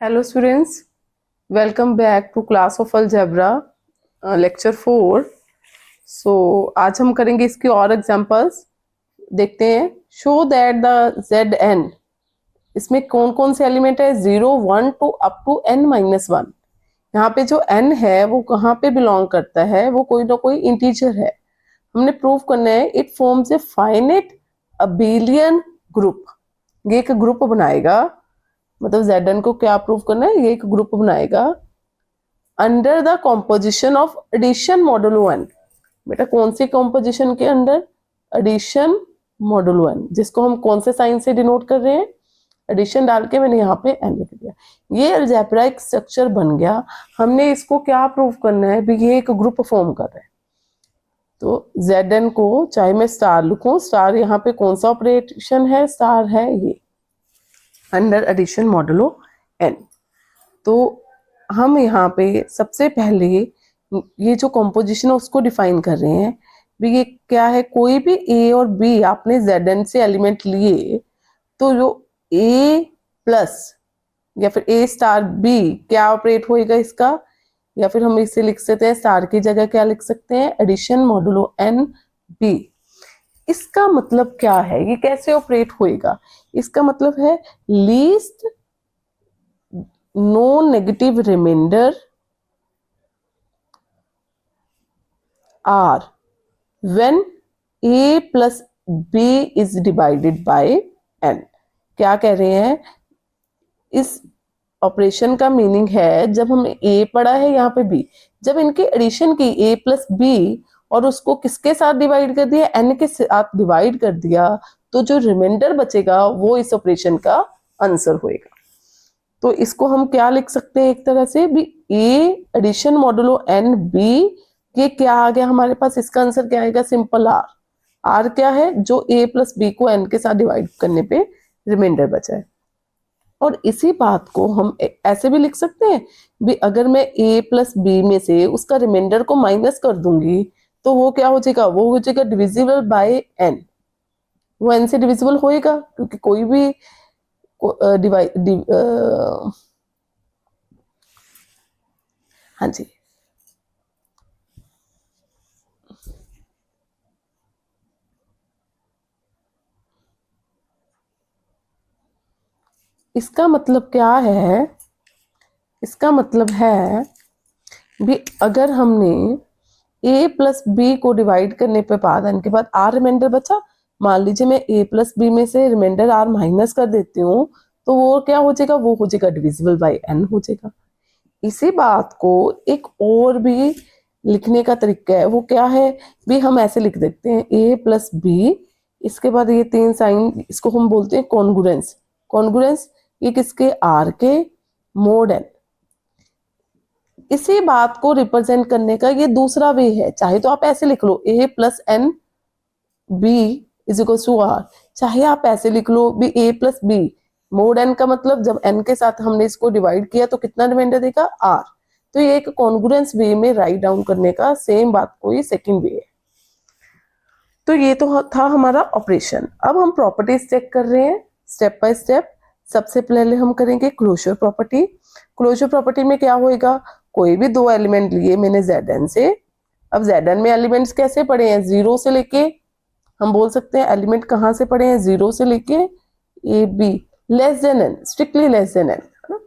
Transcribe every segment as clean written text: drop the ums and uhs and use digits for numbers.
Hello students, welcome back to class of Algebra lecture 4. आज हम करेंगे इसकी और एग्जांपल्स देखते हैं. शो दैट द Zn, इसमें कौन कौन से एलिमेंट है 0, 1 टू अप टू n-1. यहाँ पे जो n है वो कहाँ पे बिलोंग करता है, वो कोई ना कोई इंटीजर है. हमने प्रूव करना है it forms a finite abelian group. ये एक ग्रुप बनाएगा, मतलब Zn को क्या प्रूव करना है, ये एक ग्रुप बनाएगा under the composition of addition modulo n. बेटा कौन सी कॉम्पोजिशन के अंडर? एडिशन मॉडुलो n, जिसको हम कौन से साइन से डिनोट कर रहे हैं? एडिशन डाल के मैंने यहाँ पे n लिख दिया. ये अलजेब्राइक स्ट्रक्चर बन गया. हमने इसको क्या प्रूव करना है भी, ये एक ग्रुप फॉर्म कर रहा है. तो Zn को चाहे मैं स्टार लिखूं, स्टार यहाँ पे कौन सा ऑपरेशन है? स्टार है ये अंडर एडिशन मॉडुलो n. तो हम यहाँ पे सबसे पहले ये जो कॉम्पोजिशन है उसको डिफाइन कर रहे हैं भी. ये क्या है? कोई भी a और b आपने Zn से एलिमेंट लिए तो जो a प्लस या फिर a स्टार b क्या ऑपरेट होएगा इसका, या फिर हम इसे लिख सकते हैं स्टार की जगह क्या लिख सकते हैं? Addition modulo n b. इसका मतलब क्या है? ये कैसे ऑपरेट होएगा? इसका मतलब है least no negative remainder are when a plus b is divided by n. क्या कह रहे हैं? इस ऑपरेशन का मीनिंग है जब हमने a पढ़ा है यहाँ पे b, जब इनकी एडिशन की a प्लस b और उसको किसके साथ डिवाइड कर दिया? n के साथ डिवाइड कर दिया, तो जो रिमाइंडर बचेगा वो इस ऑपरेशन का आंसर होएगा. तो इसको हम क्या लिख सकते हैं एक तरह से भी, a addition modulo n b. ये क्या आ गया हमारे पास? इसका आंसर क्या आएगा? Simple r. r क्या है? जो a प्लस b को n के साथ डिवाइड करने पे रिमाइंडर बचा है. और इसी बात को हम ऐसे भी लिख सकते हैं भी, अगर मैं a प्लस b में से उसका रिमाइंडर को माइनस कर दूंगी तो वो क्या हो जाएगा? वो हो जाएगा डिविजिबल बाय n. वो n से डिविजिबल होएगा क्योंकि कोई भी हाँ जी, इसका मतलब क्या है? इसका मतलब है भी अगर हमने a प्लस बी को डिवाइड करने पे बाद n के बाद r रिमाइंडर बचा, मान लीजिए मैं a प्लस बी में से रिमाइंडर r माइनस कर देती हूँ, तो वो क्या हो जाएगा? वो हो जाएगा डिविजिबल बाय n हो जाएगा. इसी बात को एक और भी लिखने का तरीका है. वो क्या है भी, हम ऐसे लिख देते हैं a प्लस बी, इसके बाद ये तीन साइन, इसको हम बोलते हैं कॉन्ग्रुएंस. कॉन्ग्रुएंस ये किसके? r के मोड n. इसी बात को रिप्रेजेंट करने का ये दूसरा वे है. चाहे तो आप ऐसे लिख लो a plus n b is equal to r, चाहे आप ऐसे लिख लो भी a plus b mod n का मतलब जब n के साथ हमने इसको डिवाइड किया तो कितना रिमाइंडर देगा? r. तो ये एक कॉन्ग्रुएंस वे में राइट डाउन करने का सेम बात को ये सेकंड वे है. तो ये तो था हमारा ऑपरेशन. अब हम प्रॉपर्टीज चेक कर रहे हैं स्टेप बाय स्टेप. सबसे पहले हम करेंगे क्लोजर प्रॉपर्टी. क्लोजर प्रॉपर्टी में क्या होएगा? कोई भी दो एलिमेंट लिए मैंने Zn से. अब Zn में एलिमेंट्स कैसे पढ़े हैं? 0 से लेके, हम बोल सकते हैं एलिमेंट कहाँ से पढ़े हैं? 0 से लेके a b less than n, strictly less than n, है ना?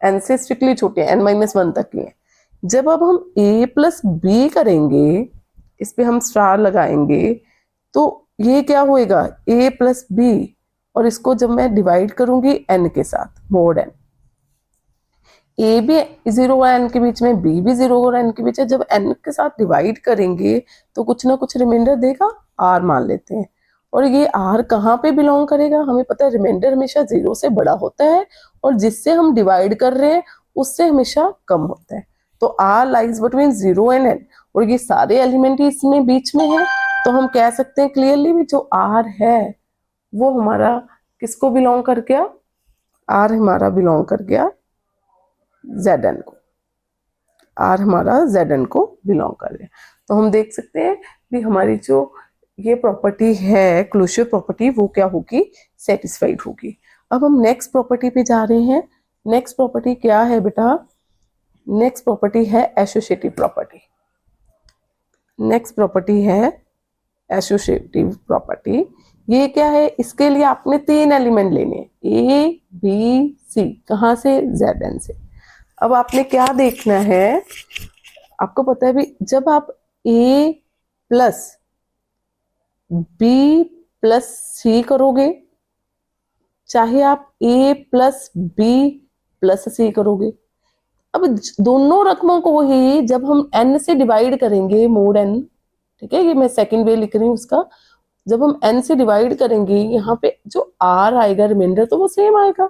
n से स्ट्रिक्टली छोटे n माइनस 1 तक के. जब अब हम a प्लस b करेंगे, इस पे हम स्टार लगाएंगे, तो ये क्या होएगा? a प्लस b, और इसको जब मैं डिवाइड करूंगी n के साथ मोड n, a भी 0 और n के बीच में, b भी 0 और n के बीच है. जब n के साथ डिवाइड करेंगे तो कुछ ना कुछ रिमाइंडर देगा, r मान लेते हैं. और ये r कहाँ पे बिलोंग करेगा? हमें पता है रिमाइंडर हमेशा 0 से बड़ा होता है और जिससे हम डिवाइड कर रहे हैं उससे हमेशा कम होता है. तो r lies between 0 and n, और ये सारे एलिमेंट ही इसमें बीच में है. तो हम कह सकते हैं क्लियरली भी जो r है वो हमारा किसको बिलोंग कर गया? r हमारा बिलोंग कर गया Zn को. r हमारा Zn को बिलोंग कर रहा है. तो हम देख सकते हैं भी हमारी जो ये प्रॉपर्टी है क्लोजर प्रॉपर्टी, वो क्या होगी? सेटिस्फाइड होगी. अब हम नेक्स्ट प्रॉपर्टी पे जा रहे हैं नेक्स्ट प्रॉपर्टी क्या है बेटा? नेक्स्ट प्रॉपर्टी है एसोसिएटिव प्रॉपर्टी। नेक्स्ट प्रॉपर्टी है एसोसिएटिव प्रॉपर्टी। ये क्या है? इसके लिए आपने 3 एलिमेंट लेने हैं, ए बी सी। कहाँ से? Zn से। अब आपने क्या देखना है, आपको पता है भी, जब आप a प्लस बी प्लस सी करोगे, चाहे आप a प्लस बी प्लस सी करोगे, अब दोनों रकमों को ही जब हम n से डिवाइड करेंगे, मोड n, ठीक है, ये मैं सेकंड वे लिख रही हूँ उसका, जब हम n से डिवाइड करेंगे, यहाँ पे जो r आएगा रिमाइंडर तो वो सेम आएगा।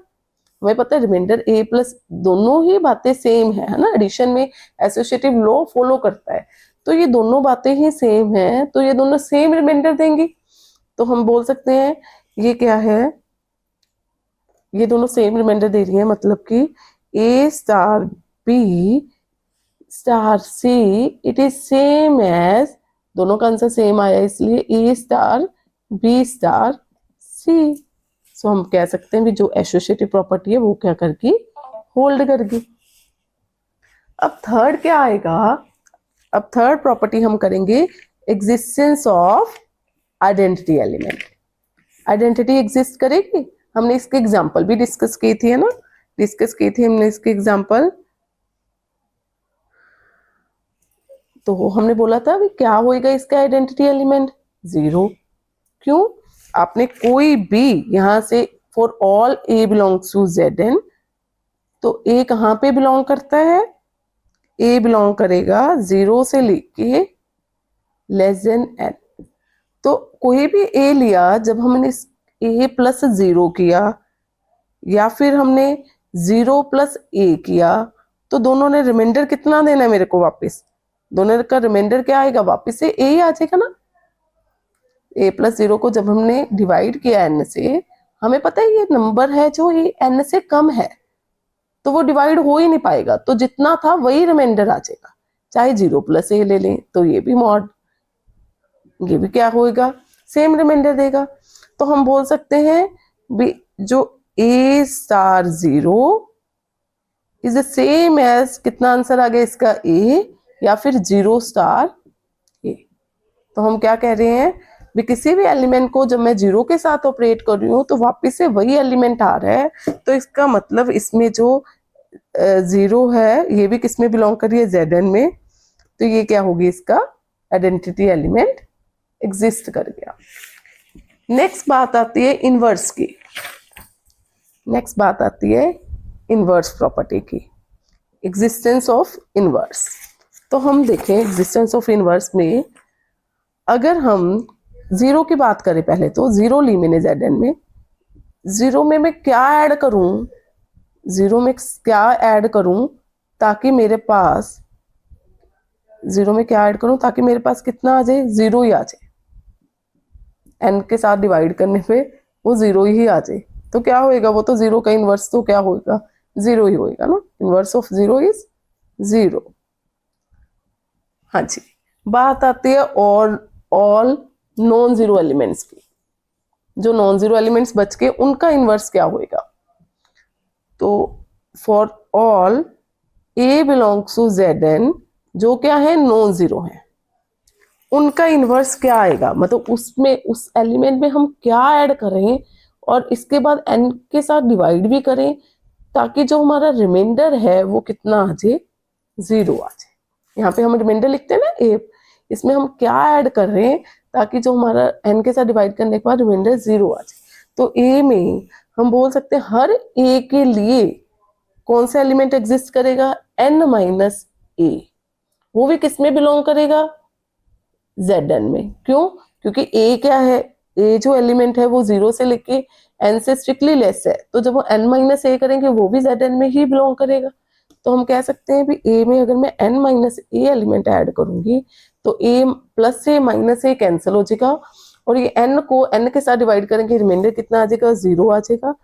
हमें पता है रिमाइंडर a प्लस, दोनों ही बातें सेम है ना, एडिशन में एसोसिएटिव लॉ फॉलो करता है, तो ये दोनों बातें ही सेम है, तो ये दोनों सेम रिमाइंडर देंगी। तो हम बोल सकते हैं ये क्या है, ये दोनों सेम रिमाइंडर दे रही है, मतलब कि a star b star c it is same as, दोनों का आंसर सेम आया इसलिए a star b star c। So हम कह सकते हैं भी जो एसोसिएटिव प्रॉपर्टी है वो क्या करगी? होल्ड करगी। अब थर्ड क्या आएगा? अब थर्ड प्रॉपर्टी हम करेंगे existence of identity element. Identity exist करेगी, हमने इसके एग्जांपल भी डिस्कस की थी, है ना, डिस्कस की थी हमने इसके एग्जांपल। तो हमने बोला था भी क्या होएगा इसका आइडेंटिटी एलिमेंट? 0। क्यों? आपने कोई भी यहां से for all a belongs to Zn, तो a कहां पे बिलोंग करता है? a बिलोंग करेगा 0 से लेके लेस देन n। तो कोई भी a लिया, जब हमने a प्लस 0 किया या फिर हमने 0 प्लस a किया, तो दोनों ने रिमाइंडर कितना देना है मेरे को वापस? दोनों का रिमाइंडर क्या आएगा? वापस से a ही आ जाएगा ना। a प्लस 0 को जब हमने डिवाइड किया n से, हमें पता है ये नंबर है जो ये n से कम है, तो वो डिवाइड हो ही नहीं पाएगा, तो जितना था वही रिमाइंडर आ जाएगा। चाहे 0 प्लस a ले लें तो ये भी मॉड, ये भी क्या होएगा? सेम रिमाइंडर देगा। तो हम बोल सकते हैं भी जो a star 0 is the same as, कितना आंसर आ गया इसका? a या फिर 0 स्टार a। तो हम क्या कह रहे हैं भी, किसी भी एलिमेंट को जब मैं 0 के साथ ऑपरेट कर रही हूँ तो वापस से वही एलिमेंट आ रहा है, तो इसका मतलब इसमें जो 0 है ये भी किस में बिलोंग कर रही है? Zn में। तो ये क्या होगी? इसका आइडेंटिटी एलिमेंट एग्जिस्ट कर गया। नेक्स्ट बात आती है इनवर्स की। नेक्स्ट बात आती है इनवर्स प्रॉपर्टी की, एग्जिस्टेंस ऑफ इनवर्स। तो हम देखें एग्जिस्टेंस ऑफ इनवर्स में, अगर हम 0 की बात करें, पहले तो 0 ली मैंने Zn में, 0 में मैं क्या ऐड करूं? 0 में क्या ऐड करूं ताकि मेरे पास, 0 में क्या ऐड करूं ताकि मेरे पास कितना आ जाए? 0 ही आ जाए। n के साथ डिवाइड करने पे वो 0 ही आ जाए, तो क्या होएगा? वो तो 0 का इनवर्स तो क्या होएगा? 0 ही होएगा ना। Inverse of 0 is 0। हाँ जी, बात आती है और ऑल नॉन जीरो एलिमेंट्स की। जो नॉन जीरो एलिमेंट्स बच के उनका इनवर्स क्या होएगा? तो for all a belongs to Zn, जो क्या है? नॉन जीरो है, उनका इनवर्स क्या आएगा? मतलब उसमें, उस एलिमेंट में हम क्या ऐड करें और इसके बाद n के साथ डिवाइड भी करें ताकि जो हमारा रिमाइंडर है वो कितना आ जाए? 0 आ जाए। यहाँ पे हम रिमाइंडर लिखते हैं ना a, इसमें हम क्या ऐड कर रहे हैं ताकि जो हमारा n के साथ डिवाइड करने के बाद रिमाइंडर 0 आ जाए? तो a में हम बोल सकते हैं हर a के लिए कौन सा एलिमेंट एग्जिस्ट करेगा? n minus a। वो भी किस में बिलोंग करेगा? Zn में। क्यों? क्योंकि a क्या है? a जो एलिमेंट है वो 0 से लेके n से स्ट्रिक्टली लेस है, तो जब वो n माइनस a करेंगे वो भी Zn में ही बिलोंग करेगा। तो हम कह सकते हैं भी a में अगर मैं n minus a element add करूंगी तो a plus a minus a cancel हो जाएगा, और ये n को n के साथ डिवाइड करेंगे, रिमाइंडर कितना आ जाएगा? 0 आ जाएगा।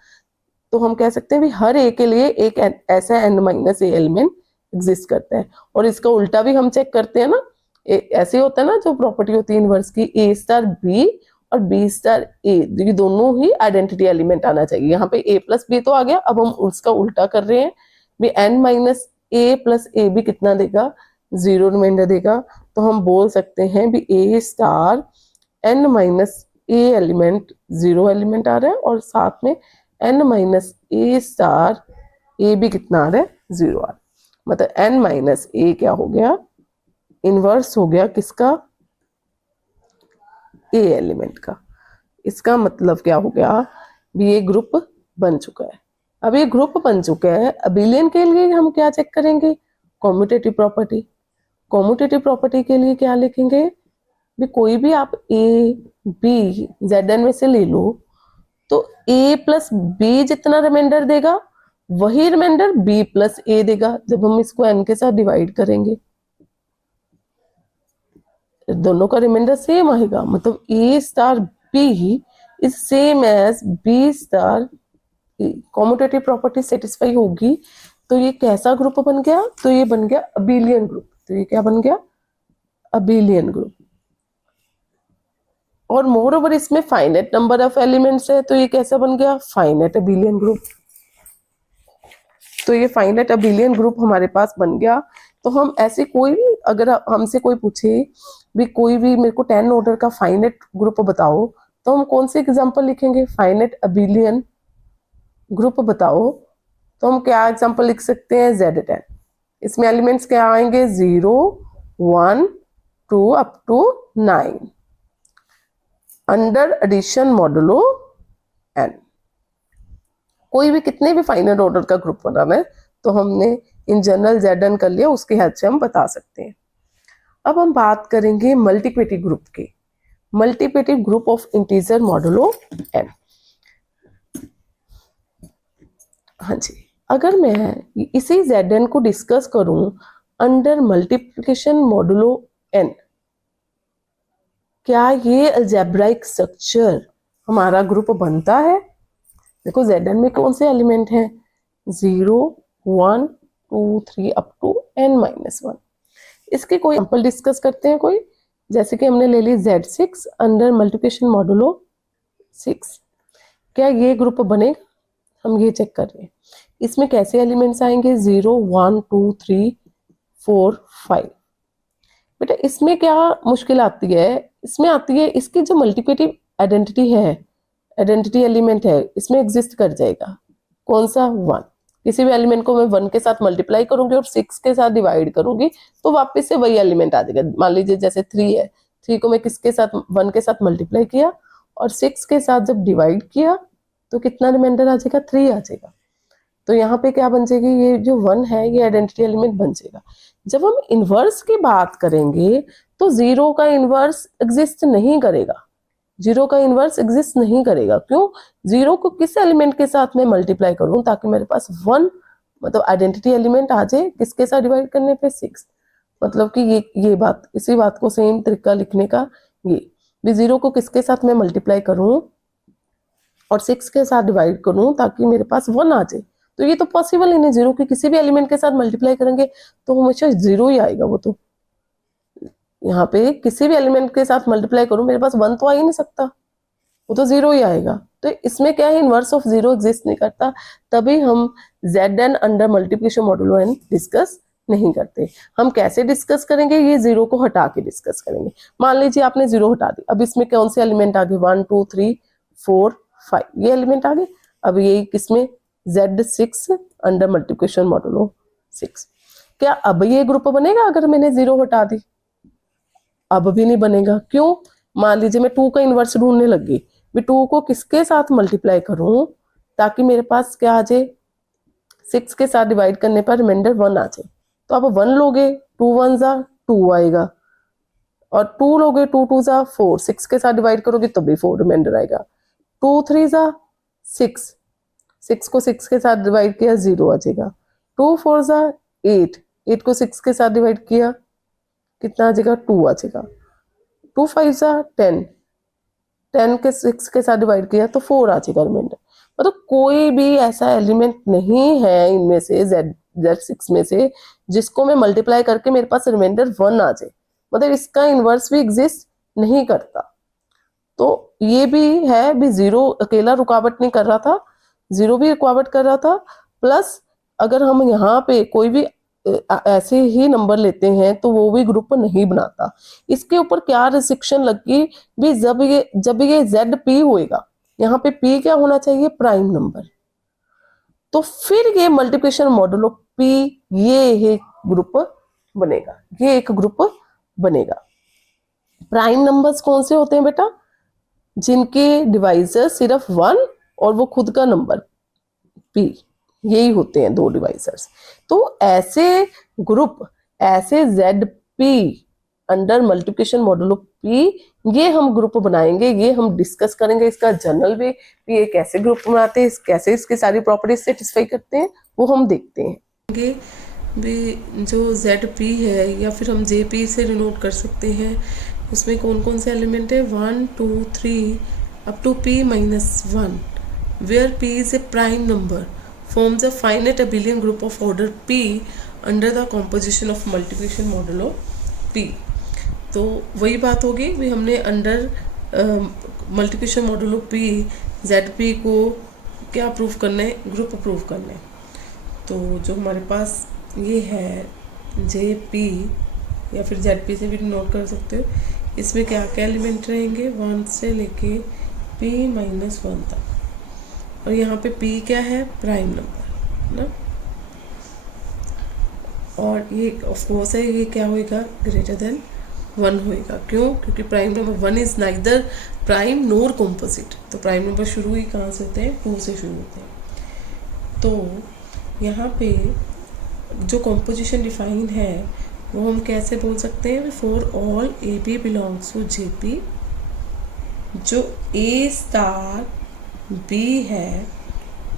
तो हम कह सकते हैं भी हर a के लिए एक ऐसा n minus a element exist करता है। और इसका उल्टा भी हम चेक करते हैं ना, ऐसे होता है ना, जो प्रॉपर्टी होती है इनवर्स की, a स्टार b और बी स्टार ए, ये दोनों ही आइडेंटिटी एलिमेंट आना चाहिए। यहाँ पे ए प्लस बी तो आ गया, अब हम उसका उल्टा कर रहे हैं भी n minus A plus a b कितना देगा, 0 रिमाइंडर देगा। तो हम बोल सकते हैं भी ए स्टार एन माइनस ए एलिमेंट 0 एलिमेंट आ रहा है और साथ में एन माइनस ए स्टार ए भी कितना आ रहा है, 0 आ रहा है। मतलब एन माइनस ए क्या हो गया, इनवर्स हो गया किसका, ए एलिमेंट का। इसका मतलब क्या हो गया भी ये ग्रुप बन चुका है। अब ये ग्रुप बन चुका है, अबिलियन के लिए हम क्या चेक करेंगे, कॉम्यूटेटिव प्रॉपर्टी। कॉम्यूटेटिव प्रॉपर्टी के लिए क्या लिखेंगे भी कोई भी आप ए बी जेड एन में से ले लो तो ए प्लस बी जितना रिमाइंडर देगा वही रिमाइंडर बी प्लस ए देगा जब हम इसको एन के साथ डिवाइड करेंगे। दोनों का रिमाइंडर सेम आएगा, मतलब A star B is same as B star A. Commutative property satisfy होगी तो ये कैसा ग्रुप बन गया, तो ये बन गया अबिलियन ग्रुप। तो ये क्या बन गया, अबिलियन ग्रुप। और मोर ओवर इसमें फाइनाइट नंबर ऑफ एलिमेंट्स है तो ये कैसा बन गया, फाइनाइट अबिलियन ग्रुप। तो ये फाइनाइट अबिलियन ग्रुप हमारे पास बन गया। तो हम ऐसे कोई भी, अगर हमसे कोई पूछे भी कोई भी मेरे को 10 ऑर्डर का फाइनाइट ग्रुप बताओ तो हम कौन सी एग्जांपल लिखेंगे, फाइनाइट अबिलियन ग्रुप बताओ। तो हम क्या एग्जांपल लिख सकते हैं, Z10। इसमें एलिमेंट्स क्या आएंगे, 0 1 2 up to 9 under addition modulo n। कोई भी कितने भी फाइनल ऑर्डर का ग्रुप बनाना है तो हमने इन जनरल Z कर लिया, उसकी हेल्प से हम बता सकते हैं। अब हम बात करेंगे मल्टीप्लिकेटिव ग्रुप के, multiplicative group of integer modulo n। हाँ जी, अगर मैं इसी Zn को डिस्कस करूं अंडर मल्टीप्लिकेशन मॉडुलो n, क्या ये अलजेब्राइक स्ट्रक्चर हमारा ग्रुप बनता है। देखो Zn में कौन से एलिमेंट हैं, 0 1 2 3 अप टू n-1। इसके कोई एग्जांपल डिस्कस करते हैं कोई, जैसे कि हमने ले ली Z6 अंडर मल्टीप्लिकेशन मॉडुलो 6। क्या ये ग्रुप बनेगा, हम ये चेक कर रहे हैं। इसमें कैसे एलिमेंट्स आएंगे, 0 1 2 3 4 5। बेटा इसमें क्या मुश्किल आती है, इसमें आती है इसकी जो मल्टीप्लिकेटिव आइडेंटिटी है, आइडेंटिटी एलिमेंट है, इसमें एग्जिस्ट कर जाएगा कौन सा, 1। किसी भी एलिमेंट को मैं 1 के साथ मल्टीप्लाई करूंगी और 6 के साथ डिवाइड करूंगी तो वापस से वही एलिमेंट आ जाएगा। मान लीजिए जैसे 3 है, 3 को मैं किसके साथ, 1 के साथ मल्टीप्लाई किया और 6 के साथ जब डिवाइड किया तो कितना रिमाइंडर आ जाएगा, 3 आ जाएगा। तो यहाँ पे क्या बन जाएगी, ये जो 1 है ये आइडेंटिटी एलिमेंट बन जाएगा। जब हम इनवर्स की बात करेंगे तो 0 का इनवर्स एग्जिस्ट नहीं करेगा, 0 का इनवर्स एग्जिस्ट नहीं करेगा। क्यों, 0 को किस एलिमेंट के साथ मैं मल्टीप्लाई करूं ताकि मेरे पास 1 मतलब आइडेंटिटी एलिमेंट आ जाए, किसके साथ डिवाइड करने पे, 6। मतलब कि ये बात, इसी बात को सेम तरीका लिखने का, ये भी 0 को किसके साथ मैं मल्टीप्लाई करूं और 6 के साथ डिवाइड करूं ताकि मेरे पास 1 आ जाए। तो ये तो पॉसिबल ही नहीं, 0 के किसी भी एलिमेंट के साथ मल्टीप्लाई करेंगे तो हमेशा 0 ही आएगा। वो तो यहाँ पे किसी भी एलिमेंट के साथ मल्टीप्लाई करूं मेरे पास 1 तो आ ही नहीं सकता, वो तो 0 ही आएगा। तो इसमें क्या है, इनवर्स ऑफ 0 एग्जिस्ट नहीं करता, तभी हम Zn under multiplication modulo n discuss नहीं करते। हम कैसे डिस्कस करेंगे, ये 0 को हटा के डिस्कस करेंगे। मान लीजिए आपने 0 हटा दी, अब इसमें कौन से एलिमेंट आ गए, 1 2 3 4 5 ये एलिमेंट आ गए। अब ये किसमें, Z6 अंडर मल्टीप्लिकेशन मॉडुलो 6। क्या अब ये ग्रुप बनेगा अगर मैंने 0 हटा दी, अब भी नहीं बनेगा। क्यों, मान लीजिए मैं 2 का इनवर्स ढूंढने लग गई, मैं 2 को किसके साथ मल्टीप्लाई करूं ताकि मेरे पास क्या आ जाए, 6 के साथ डिवाइड करने पर रिमाइंडर 1 आ जाए। तो आप 1 लोगे, 2 1 जा 2 आएगा, और 2 लोगे 2 2 जा 4, 6 के साथ डिवाइड करोगे तो भी 4 रिमाइंडर आएगा। 2 3 जा 6, 6 को 6 के साथ डिवाइड किया 0 आ जाएगा। 2 4 जा 8, 8 को 6 के साथ डिवाइड किया कितना आ जाएगा, 2 आ जाएगा। 2 5 जा 10, 10 के 6 के साथ डिवाइड किया तो 4 आ जाएगा रिमाइंडर। मतलब कोई भी ऐसा एलिमेंट नहीं है इनमें से Z6 में से जिसको मैं मल्टीप्लाई करके मेरे पास रिमाइंडर 1 आ जाए, मतलब इसका इनवर्स भी एग्जिस्ट नहीं करता। तो ये भी है भी, जीरो अकेला रुकावट नहीं कर रहा था, जीरो भी रुकावट कर रहा था, प्लस अगर हम यहाँ पे कोई भी ऐसे ही नंबर लेते हैं तो वो भी ग्रुप नहीं बनाता। इसके ऊपर क्या रिस्ट्रिक्शन लगी भी, जब ये जेड पी होएगा, यहाँ पे पी क्या होना चाहिए, प्राइम नंबर, तो फिर ये मल्टीप्लिकेशन मॉडुलो पी ये ग्रुप बनेगा, ये एक ग्रुप बनेगा। प्राइम नंबर्स कौन से होते हैं बेटा, जिनके डिवाइजर सिर्फ 1 और वो खुद का नंबर पी, यही होते हैं 2 डिवाइजर्स। तो ऐसे ग्रुप, ऐसे Z P under multiplication modulo P, ये हम ग्रुप बनाएंगे, ये हम डिस्कस करेंगे इसका जनरल वे, ये कैसे ग्रुप बनाते हैं, कैसे इसकी सारी प्रॉपर्टीज सेटिस्फाई करते हैं, वो हम देखते हैं। भी जो जेड पी है या फिर हम जे पी से डिनोट कर सकते हैं, उसमें कौन कौन से एलिमेंट है, 1 2 3 up to p minus 1, where p is a prime number, forms a finite abelian group of order p under the composition of multiplication modulo p। तो वही बात होगी भी, हमने under multiplication modulo P Z P को क्या prove करना है, ग्रुप प्रूव करना है। तो जो हमारे पास ये है जे पी या फिर जेड पी से भी नोट कर सकते हो, इसमें क्या क्या एलिमेंट रहेंगे, 1 से लेके p minus 1 तक, और यहाँ पे p क्या है, प्राइम नंबर ना, और ये ऑफ कोर्स है, ये क्या होएगा, ग्रेटर देन 1 होएगा। क्यों, क्योंकि prime number 1 is neither prime NOR composite, तो प्राइम नंबर शुरू ही कहाँ से होते हैं, 2 से शुरू होते हैं। तो यहाँ पे जो कॉम्पोजिशन डिफाइन है वो हम कैसे बोल सकते हैं, for all A B belongs to J p, जो ए स्टार बी है,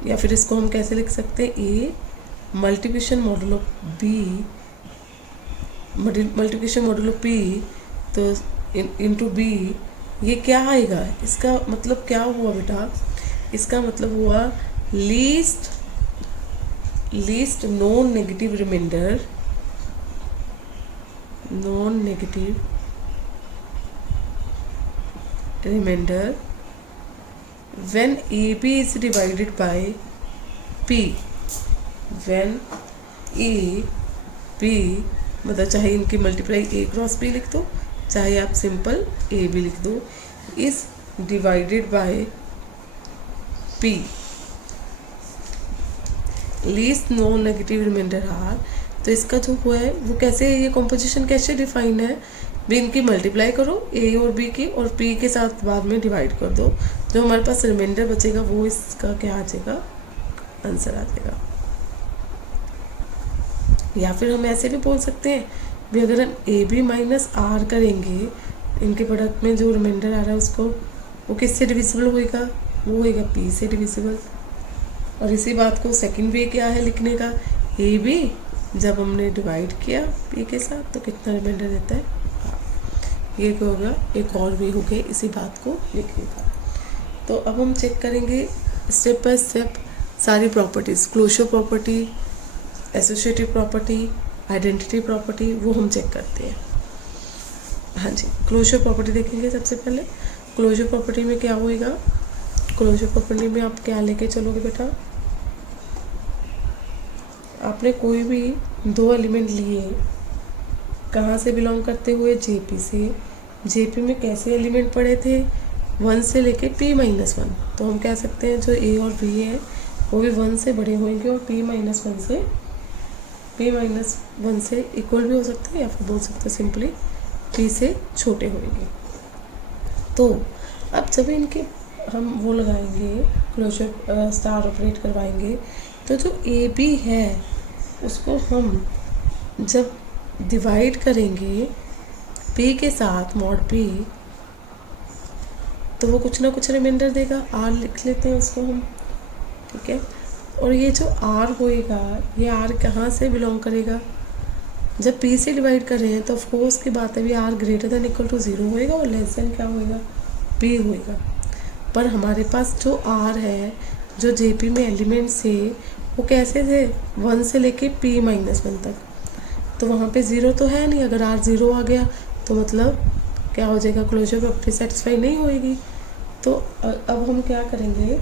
या फिर इसको हम कैसे लिख सकते हैं, A multiplication modulo B, multiplication modulo P, तो इनटू बी, ये क्या आएगा, इसका मतलब क्या हुआ बेटा, इसका मतलब हुआ least non negative remainder, when AB is divided by P, when AB मतलब चाहे इनकी मल्टीप्लाई A क्रॉस B लिख दो, चाहे आप सिंपल A भी लिख दो, is divided by P, least non negative remainder are. तो इसका जो हुआ है वो कैसे, ये कॉम्पोजिशन कैसे डिफाइन है भी, इनकी मल्टीप्लाई करो ए और बी की, और पी के साथ बाद में डिवाइड कर दो, जो हमारे पास रिमाइंडर बचेगा वो इसका क्या आ जाएगा, आंसर आ जाएगा। या फिर हम ऐसे भी बोल सकते हैं भी, अगर हम ए बी माइनस आर करेंगे, इनके प्रोडक्ट में जो रिमाइंडर आ रहा है उसको, वो किससे डिविजिबल होएगा, वो होएगा पी से डिविजिबल। और इसी बात को सेकंड वे क्या है लिखने का, ए बी जब हमने डिवाइड किया पी के साथ तो कितना रिमाइंडर देता है, ये क्या होगा, एक और वे हो गया इसी बात को लिखने का। तो अब हम चेक करेंगे स्टेप बाय स्टेप सारी properties, closure property, associative property, identity property, वो हम चेक करते हैं। हाँ जी, क्लोजर प्रॉपर्टी देखेंगे सबसे पहले। क्लोजर प्रॉपर्टी में क्या होएगा, क्लोजर प्रॉपर्टी में आप क्या लेके चलोगे बेटा, आपने कोई भी 2 एलिमेंट लिए, कहाँ से बिलोंग करते हुए, जेपी से। जेपी में कैसे एलिमेंट पड़े थे, 1 से लेके p minus 1, तो हम कह सकते हैं जो a और b है वो भी 1 से बड़े होंगे, और p minus 1 से इक्वल भी हो सकते हैं, या फिर बोल सकते हैं सिंपली p से छोटे होंगे। तो अब जब इनके हम वो लगाएंगे, क्लोजर स्टार ऑपरेट करवाएंगे, तो जो ए बी है उसको हम जब डिवाइड करेंगे p के साथ मॉड p, तो वो कुछ ना कुछ रिमाइंडर देगा, r लिख लेते हैं उसको हम, ठीक है। और ये जो r होएगा, ये r कहाँ से बिलोंग करेगा, जब p से डिवाइड कर रहे हैं तो ऑफकोर्स की बात है भी r greater than equal to 0 होएगा, और लेस देन क्या होएगा, p होएगा। पर हमारे पास जो r है, जो जेपी में एलिमेंट्स थे वो कैसे थे, 1 से लेके p minus 1 तक, तो वहाँ पे 0 तो है नहीं, अगर r 0 आ गया तो मतलब क्या हो जाएगा, क्लोजर प्रॉपर्टी सेटिस्फाई नहीं होएगी। तो अब हम क्या करेंगे,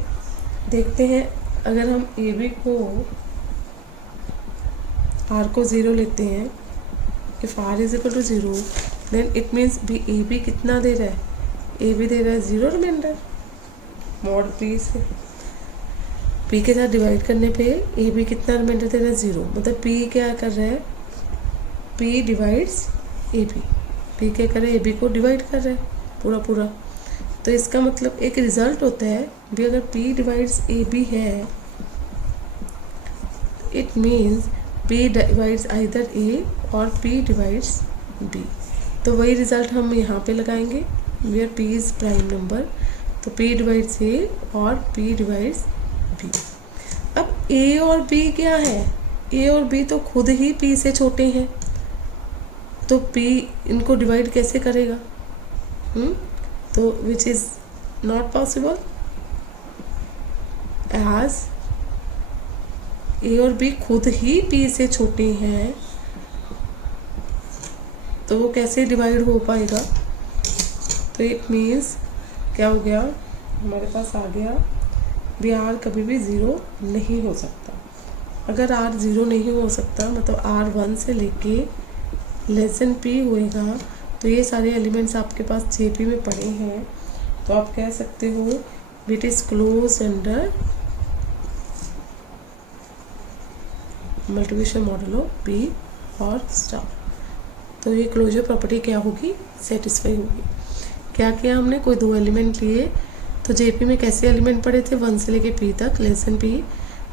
देखते हैं। अगर हम ए बी को आर को 0 लेते हैं, if r is equal to 0, then it means b a b कितना दे रहा है, ए बी दे रहा है 0 रिमाइंडर मॉड पी से। पी के साथ डिवाइड करने पे ए बी कितना रिमाइंडर दे रहा है 0, मतलब पी क्या कर रहा है, पी डिवाइड्स ए बी, पी क्या कर रहा है, ए बी को डिवाइड कर रहा है पूरा पूरा। तो इसका मतलब एक रिजल्ट होता है भी, अगर पी डिवाइड्स ए बी है, it means P divides either A और पी डिवाइड्स बी। तो वही रिजल्ट हम यहाँ पे लगाएंगे, where p is prime number, तो पी डिवाइड्स ए और पी डिवाइड्स बी। अब ए और बी क्या है, ए और बी तो खुद ही पी से छोटे हैं, तो पी इनको डिवाइड कैसे करेगा, तो which is not possible, as a और बी खुद ही पी से छोटे हैं, तो वो कैसे डिवाइड हो पाएगा। तो इट मीन्स क्या हो गया, हमारे पास आ गया भी आर कभी भी 0 नहीं हो सकता। अगर आर 0 नहीं हो सकता, मतलब आर 1 से लेके लेस देन पी होएगा, तो ये सारे एलिमेंट्स आपके पास जेपी में पड़े हैं, तो आप कह सकते हो it is close under multiplication model of P और स्टार। तो ये क्लोजर प्रॉपर्टी क्या होगी, सेटिस्फाई होगी। क्या किया हमने, कोई 2 एलिमेंट लिए, तो जेपी में कैसे एलिमेंट पड़े थे 1 से लेके पी तक लेस देन पी,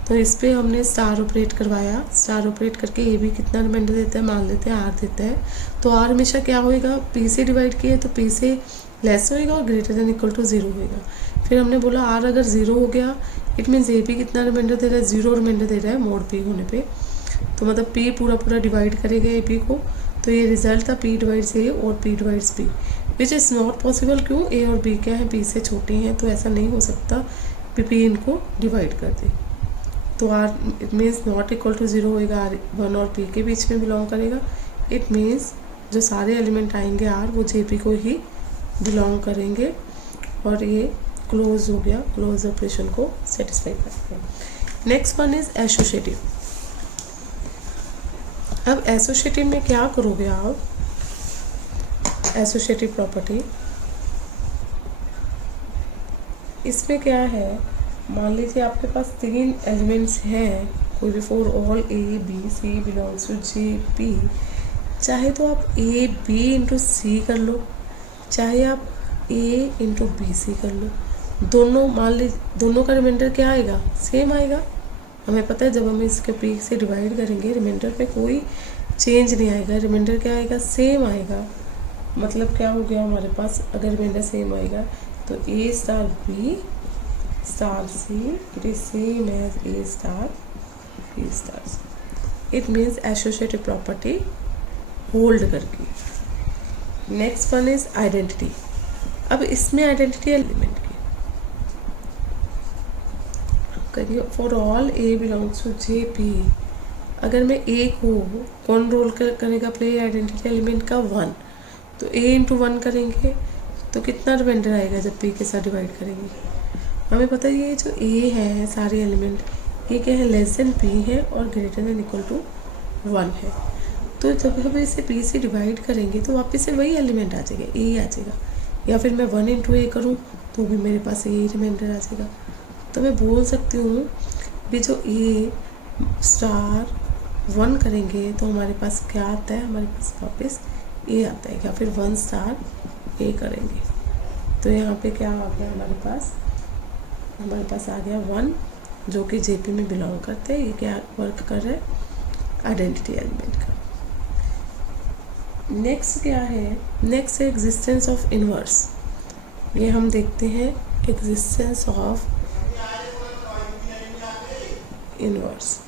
तो इस पर हमने स्टार ऑपरेट करवाया। स्टार ऑपरेट करके ए बी कितना रिमाइंडर देता है, मान लेते हैं आर देता है, तो आर हमेशा क्या होएगा, पी से डिवाइड किए तो पी से लेस होएगा और ग्रेटर देन इक्वल टू 0 होएगा। फिर हमने बोला आर अगर 0 हो गया, इट मीन्स ए बी कितना रिमाइंडर दे रहा है, 0 रिमाइंडर दे रहा है मोड पी होने पे, तो मतलब पी पूरा पूरा डिवाइड करेगा ए बी को। तो ये रिजल्ट था पी डिवाइड्स ए और P divides b, which is not possible. क्यों, ए और बी क्या है, पी से छोटे हैं, तो ऐसा नहीं हो सकता कि पी इनको डिवाइड कर दे। तो r it means not equal to 0 होएगा, आर 1 और पी के बीच में बिलोंग करेगा। इट मीन्स जो सारे एलिमेंट आएंगे आर, वो जे पी को ही बिलोंग करेंगे, और ये क्लोज हो गया, क्लोज ऑपरेशन को सेटिस्फाई करते हैं। Next one is associative. अब एसोसिएटिव में क्या करोगे आप, एसोसिएटिव प्रॉपर्टी, इसमें क्या है, मान लीजिए आपके पास 3 एलिमेंट्स हैं, कोई भी for all A b c belongs to J p, चाहे तो आप ए बी इंटू सी कर लो, चाहे आप ए इंटू बी सी कर लो, दोनों मान लीजिए दोनों का रिमाइंडर क्या आएगा, सेम आएगा। हमें पता है जब हम इसके पी से डिवाइड करेंगे रिमाइंडर पे कोई चेंज नहीं आएगा, रिमाइंडर क्या आएगा, सेम आएगा। मतलब क्या हो गया हमारे पास, अगर रिमाइंडर सेम आएगा तो A star B star C it is same as A star B star C. It means associative property hold करके। Next one is identity. अब इसमें आइडेंटिटी एलिमेंट की करिए, for all A belongs to J P, अगर मैं ए को कौन role करेगा प्ले आइडेंटिटी एलिमेंट का 1, तो ए इंटू 1 करेंगे तो कितना रिमाइंडर आएगा जब पी के साथ डिवाइड करेंगे। हमें पता है ये जो ए है सारे एलिमेंट, ये क्या है, लेस देन पी है और ग्रेटर देन इक्वल टू 1 है। तो जब हम इसे पी से डिवाइड करेंगे तो वापस से वही एलिमेंट आ जाएगा, ए आ जाएगा, या फिर मैं 1 इंटू ए करूँ तो भी मेरे पास ए रिमाइंडर आ जाएगा। तो मैं बोल सकती हूँ कि जो ए स्टार 1 करेंगे तो हमारे पास क्या आता है, हमारे पास वापस ए आता है, या फिर 1 स्टार ए करेंगे तो यहाँ पे क्या आ गया हमारे पास आ गया 1, जो कि जेपी में बिलोंग करते हैं। ये क्या वर्क कर रहा है, आइडेंटिटी एलिमेंट का। नेक्स्ट क्या है, नेक्स्ट है एग्जिस्टेंस ऑफ इनवर्स। ये हम देखते हैं existence of inverse.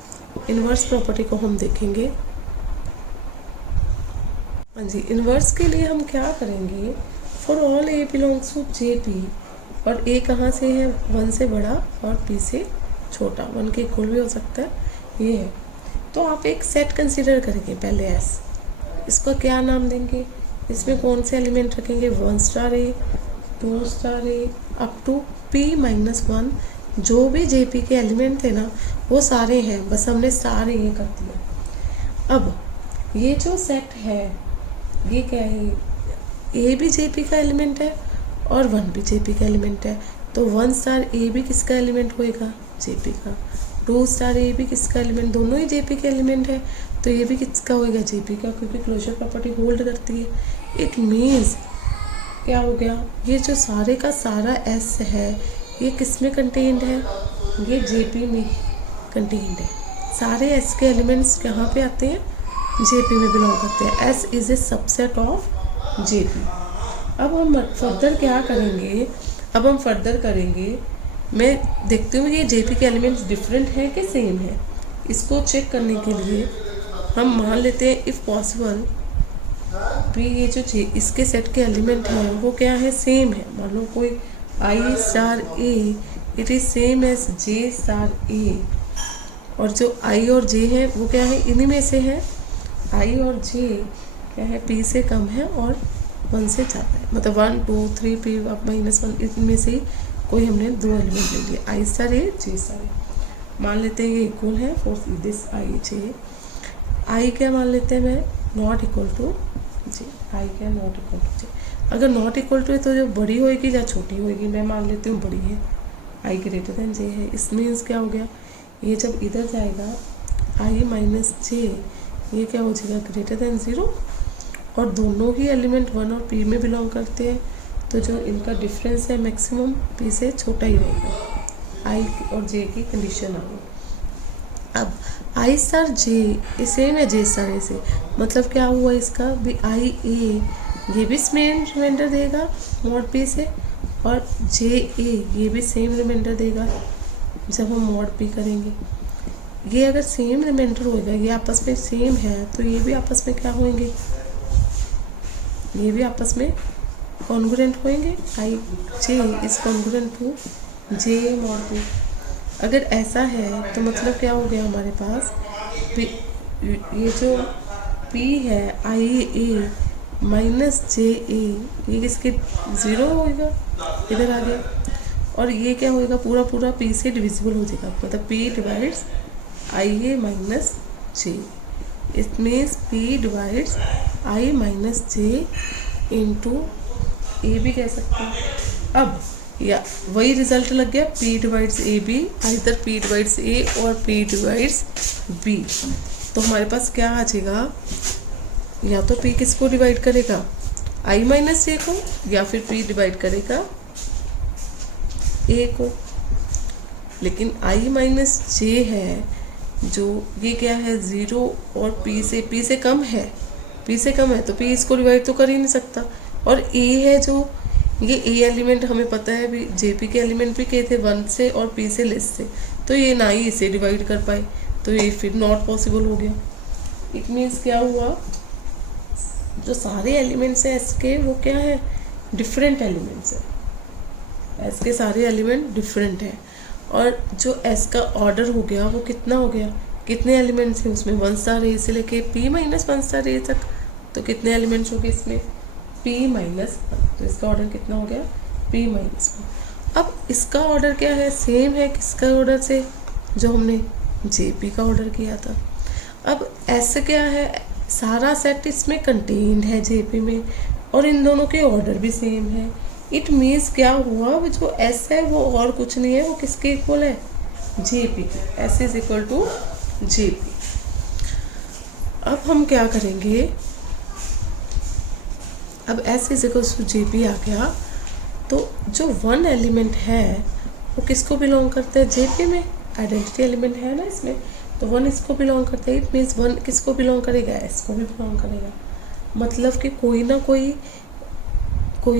Inverse property को हम देखेंगे। हाँ जी, इनवर्स के लिए हम क्या करेंगे, for all A belongs to J p, और ए कहाँ से है, 1 से बड़ा और पी से छोटा, 1 के इक्वल भी हो सकता है, ये है। तो आप एक सेट कंसीडर करेंगे पहले एस, इसको क्या नाम देंगे, इसमें कौन से एलिमेंट रखेंगे, 1 star a, 2 star a up to p-1 जो भी JP के एलिमेंट थे ना वो सारे हैं, बस हमने सारे ये कर दिया। अब ये जो सेट है ये क्या है, ए भी JP का एलिमेंट है और 1 भी JP का एलिमेंट है, तो 1 स्टार ए भी किसका एलिमेंट होएगा, JP का। 2 स्टार ए भी किसका एलिमेंट, दोनों ही JP के एलिमेंट है, तो ये भी किसका होएगा, JP का, क्योंकि क्लोजर प्रॉपर्टी होल्ड करती है। इट मीन्स क्या हो गया, ये जो सारे का सारा S है ये किस में कंटेन्ड है, ये JP में कंटेन्ड है। सारे S के एलिमेंट्स कहाँ पे आते हैं, JP में बिलोंग करते हैं। S is a subset of JP। अब हम फर्दर क्या करेंगे, अब हम फर्दर करेंगे, मैं देखती हूँ कि ये JP के एलिमेंट्स डिफरेंट हैं कि सेम है। इसको चेक करने के लिए हम मान लेते हैं इफ़ पॉसिबल भी ये जो इसके सेट के एलिमेंट हैं वो क्या है, सेम है। मान लो कोई I star A it is same as J star A, और जो I और J है वो क्या है, इन्हीं में से है। I और J क्या है, P से कम है और 1 से ज़्यादा है, मतलब 1 2 3 P अब -1 इनमें से कोई हमने 2 एलिमेंट ले लिए, I star A J star A। मान लेते हैं ये इक्वल है for this I J। I क्या मान लेते हैं, मैं not equal to J। I क्या नॉट इक्वल टू J। अगर नॉट इक्वल टू है तो जो बड़ी होएगी या छोटी होएगी, मैं मान लेती हूँ बड़ी है, I ग्रेटर देन J है। इस मीन्स क्या हो गया, ये जब इधर जाएगा I माइनस J ये क्या हो जाएगा, ग्रेटर देन 0, और दोनों ही एलिमेंट 1 और P में बिलोंग करते हैं, तो जो इनका डिफरेंस है मैक्सिमम P से छोटा ही रहेगा। I और J की कंडीशन आ गई। अब I स्टार J सेम है J स्टार A से, मतलब क्या हुआ इसका भी, I A ये भी सेम रिमाइंडर देगा मॉड P से, और J A ये भी सेम रिमाइंडर देगा जब हम मॉड P करेंगे। ये अगर सेम रिमाइंडर होगा, ये आपस में सेम है, तो ये भी आपस में क्या होंगे, ये भी आपस में कॉन्ग्रुएंट होंगे। I J is congruent to J mod P। अगर ऐसा है तो मतलब क्या हो गया हमारे पास, ये जो P है I A minus J A ये किसके 0 होगा, इधर आ गया, और ये क्या होएगा, पूरा पूरा P से डिविजिबल हो जाएगा, मतलब P divides I A minus J। It means P divides I minus J into A भी कह सकते हैं। अब या वही रिजल्ट लग गया, P डिवाइड्स A B, इधर P डिवाइड्स A और P डिवाइड्स B। तो हमारे पास क्या आ जाएगा, या तो P किसको डिवाइड करेगा, I माइनस J को, या फिर P डिवाइड करेगा A को। लेकिन I माइनस J है जो ये क्या है 0 और P से कम है, P से कम है तो P इसको डिवाइड तो कर ही नहीं सकता, और A है जो ये A एलिमेंट हमें पता है भी, JP के एलिमेंट भी क्या थे 1 से और P से लेस से, तो ये ना ही इसे डिवाइड कर पाए, तो ये फिर नॉट पॉसिबल हो गया। इट मीन्स क्या हुआ, जो सारे एलिमेंट्स हैं S के वो क्या है, डिफरेंट एलिमेंट्स हैं, S के सारे एलिमेंट डिफरेंट हैं, और जो S का ऑर्डर हो गया वो कितना हो गया, कितने एलिमेंट्स हैं उसमें, 1 स्टार A से लेके P माइनस 1 स्टार A तक, तो कितने एलिमेंट्स हो गए इसमें, P माइनस 1, तो इसका ऑर्डर कितना हो गया, P माइनस 1। अब इसका ऑर्डर क्या है, सेम है किसका ऑर्डर से, जो हमने JP का ऑर्डर किया था। अब S क्या है, सारा सेट इसमें कंटेन्ड है JP में, और इन दोनों के ऑर्डर भी सेम है। इट मीन्स क्या हुआ, वो जो S है वो और कुछ नहीं है, वो किसके इक्वल है, JP के। S is equal to JP। अब हम क्या करेंगे, अब S is equal to JP आ गया, तो जो 1 एलिमेंट है वो किसको बिलोंग करता है, JP में, आइडेंटिटी एलिमेंट है ना इसमें, तो 1 इसको बिलोंग करता है। इट मीन्स 1 किसको बिलोंग करेगा, S को भी बिलोंग करेगा, मतलब कि कोई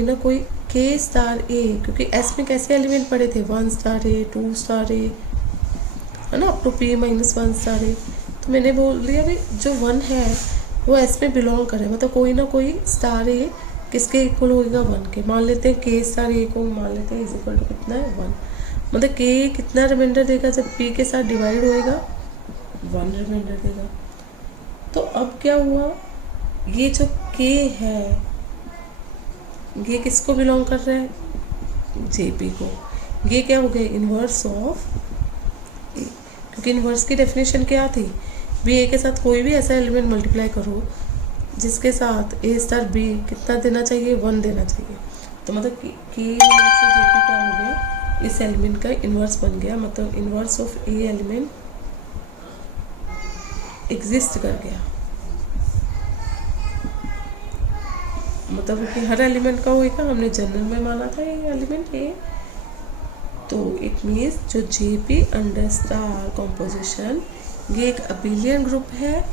ना कोई K स्टार A, क्योंकि S में कैसे एलिमेंट पड़े थे, 1 स्टार A 2 स्टार A है ना, up to P minus 1 star A। तो मैंने बोल दिया भी जो 1 है वो S में बिलोंग करे, मतलब कोई ना कोई स्टार A किसके इक्वल होगा, 1 के। मान लेते हैं K स्टार A को मान लेते हैं इज इक्वल टू कितना है, 1, मतलब K कितना रिमाइंडर देगा, जब P के साथ डिवाइड होएगा 1 रिमाइंडर देगा। तो अब क्या हुआ, ये जो K है ये किसको बिलोंग कर रहा है, JP को। ये क्या हो गया, इन्वर्स ऑफ A, क्योंकि इन्वर्स की डेफिनेशन क्या थी, भी A के साथ कोई भी ऐसा एलिमेंट मल्टीप्लाई करो जिसके साथ A स्टार B कितना देना चाहिए, 1 देना चाहिए। तो मतलब कि इन्वर्स ऑफ JP क्या हो गया, इस एलिमेंट का इन्वर्स बन गया, मतलब inverse of A element exist कर गया, मतलब कि हर एलिमेंट का होगा, हमने जनरल में माना था ये एलिमेंट A। तो इट मीन्स जो JP अंडर स्टार कॉम्पोजिशन ये एक अबिलियन ग्रुप है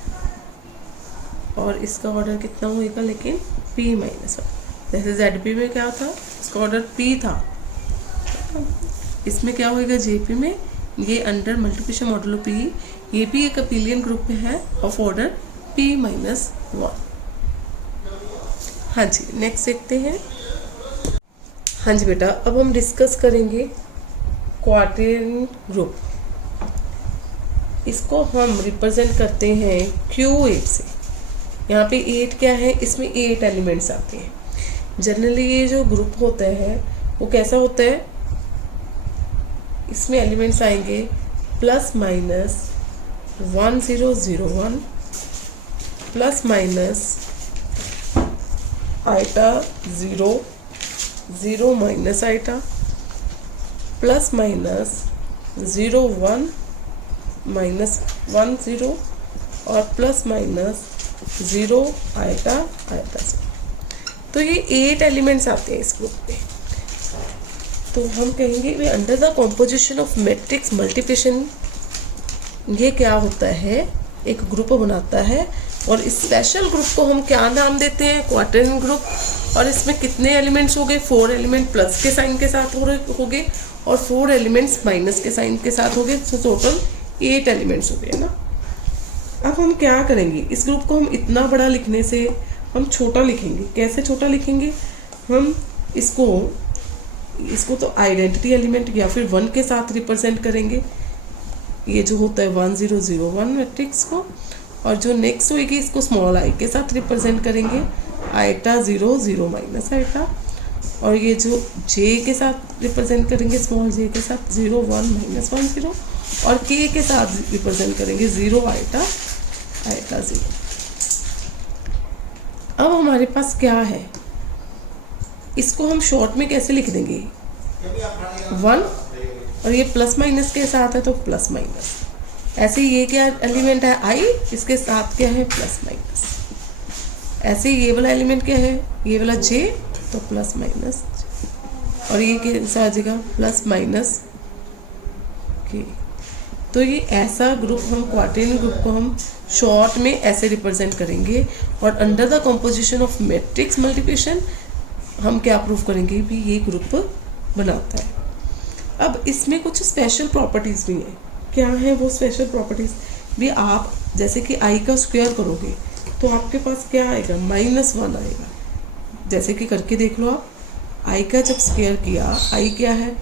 और इसका ऑर्डर कितना होगा, लेकिन P-1। जैसे ZP में क्या था, इसका ऑर्डर P था, इसमें क्या होगा JP में, ये अंडर मल्टीप्लिकेशन मॉडुलो P, ये भी एक अबिलियन ग्रुप में है ऑफ ऑर्डर P-1। हाँ जी, नेक्स्ट देखते हैं। हाँ जी बेटा, अब हम डिस्कस करेंगे क्वाड्रेटिक ग्रुप। इसको हम रिप्रेजेंट करते हैं Q8 से। यहाँ पे 8 क्या है, इसमें 8 एलिमेंट्स आते हैं। जनरली ये जो ग्रुप होता है वो कैसा होता है, इसमें एलिमेंट्स आएंगे plus minus 1 0 0 1 plus minus eta 0 0 minus eta plus minus 0 1 minus 1 0 और प्लस माइनस 0 आइटा आइटा 0। तो ये 8 एलिमेंट्स आते हैं इस ग्रुप में। तो हम कहेंगे वे under the composition of matrix multiplication ये क्या होता है, एक ग्रुप बनाता है। और इस स्पेशल ग्रुप को हम क्या नाम देते हैं, क्वाड्रेटिक ग्रुप। और इसमें कितने एलिमेंट्स हो गए, 4 एलिमेंट प्लस के साइन के साथ हो गए और 4 एलिमेंट्स माइनस के साइन के साथ हो गए, तो टोटल 8 एलिमेंट्स हो गए ना। अब हम क्या करेंगे, इस ग्रुप को हम इतना बड़ा लिखने से हम छोटा लिखेंगे। कैसे छोटा लिखेंगे, हम इसको तो आइडेंटिटी एलिमेंट या फिर 1 के साथ रिप्रेजेंट करेंगे, ये जो होता है 1 0 0 1 मैट्रिक्स को। और जो नेक्स्ट होगी इसको स्मॉल आई के साथ रिप्रेजेंट करेंगे, आइटा 0 0 माइनस आइटा। और ये जो जे के साथ रिप्रेजेंट करेंगे, स्मॉल जे के साथ 0 1 माइनस 1 0। और के साथ रिप्रेजेंट करेंगे 0 आइटा आइटा 0। अब हमारे पास क्या है, इसको हम शॉर्ट में कैसे लिख देंगे, 1 और ये प्लस माइनस के साथ है तो प्लस माइनस। ऐसे ये क्या एलिमेंट है आई, इसके साथ क्या है प्लस माइनस। ऐसे ये वाला एलिमेंट क्या है, ये वाला जे, तो प्लस माइनस। और ये कैसा आ जाएगा, प्लस माइनस के। तो ये ऐसा ग्रुप हम क्वाड्रेटिक ग्रुप को हम शॉर्ट में ऐसे रिप्रेजेंट करेंगे। और under the composition of matrix multiplication हम क्या प्रूव करेंगे भी ये ग्रुप बनाता है। अब इसमें कुछ स्पेशल प्रॉपर्टीज़ भी हैं। क्या है वो स्पेशल प्रॉपर्टीज़ भी, आप जैसे कि आई का स्क्वायर करोगे तो आपके पास क्या आएगा, -1 आएगा। जैसे कि करके देख लो आप, आई का जब स्क्वायर किया, आई क्या है,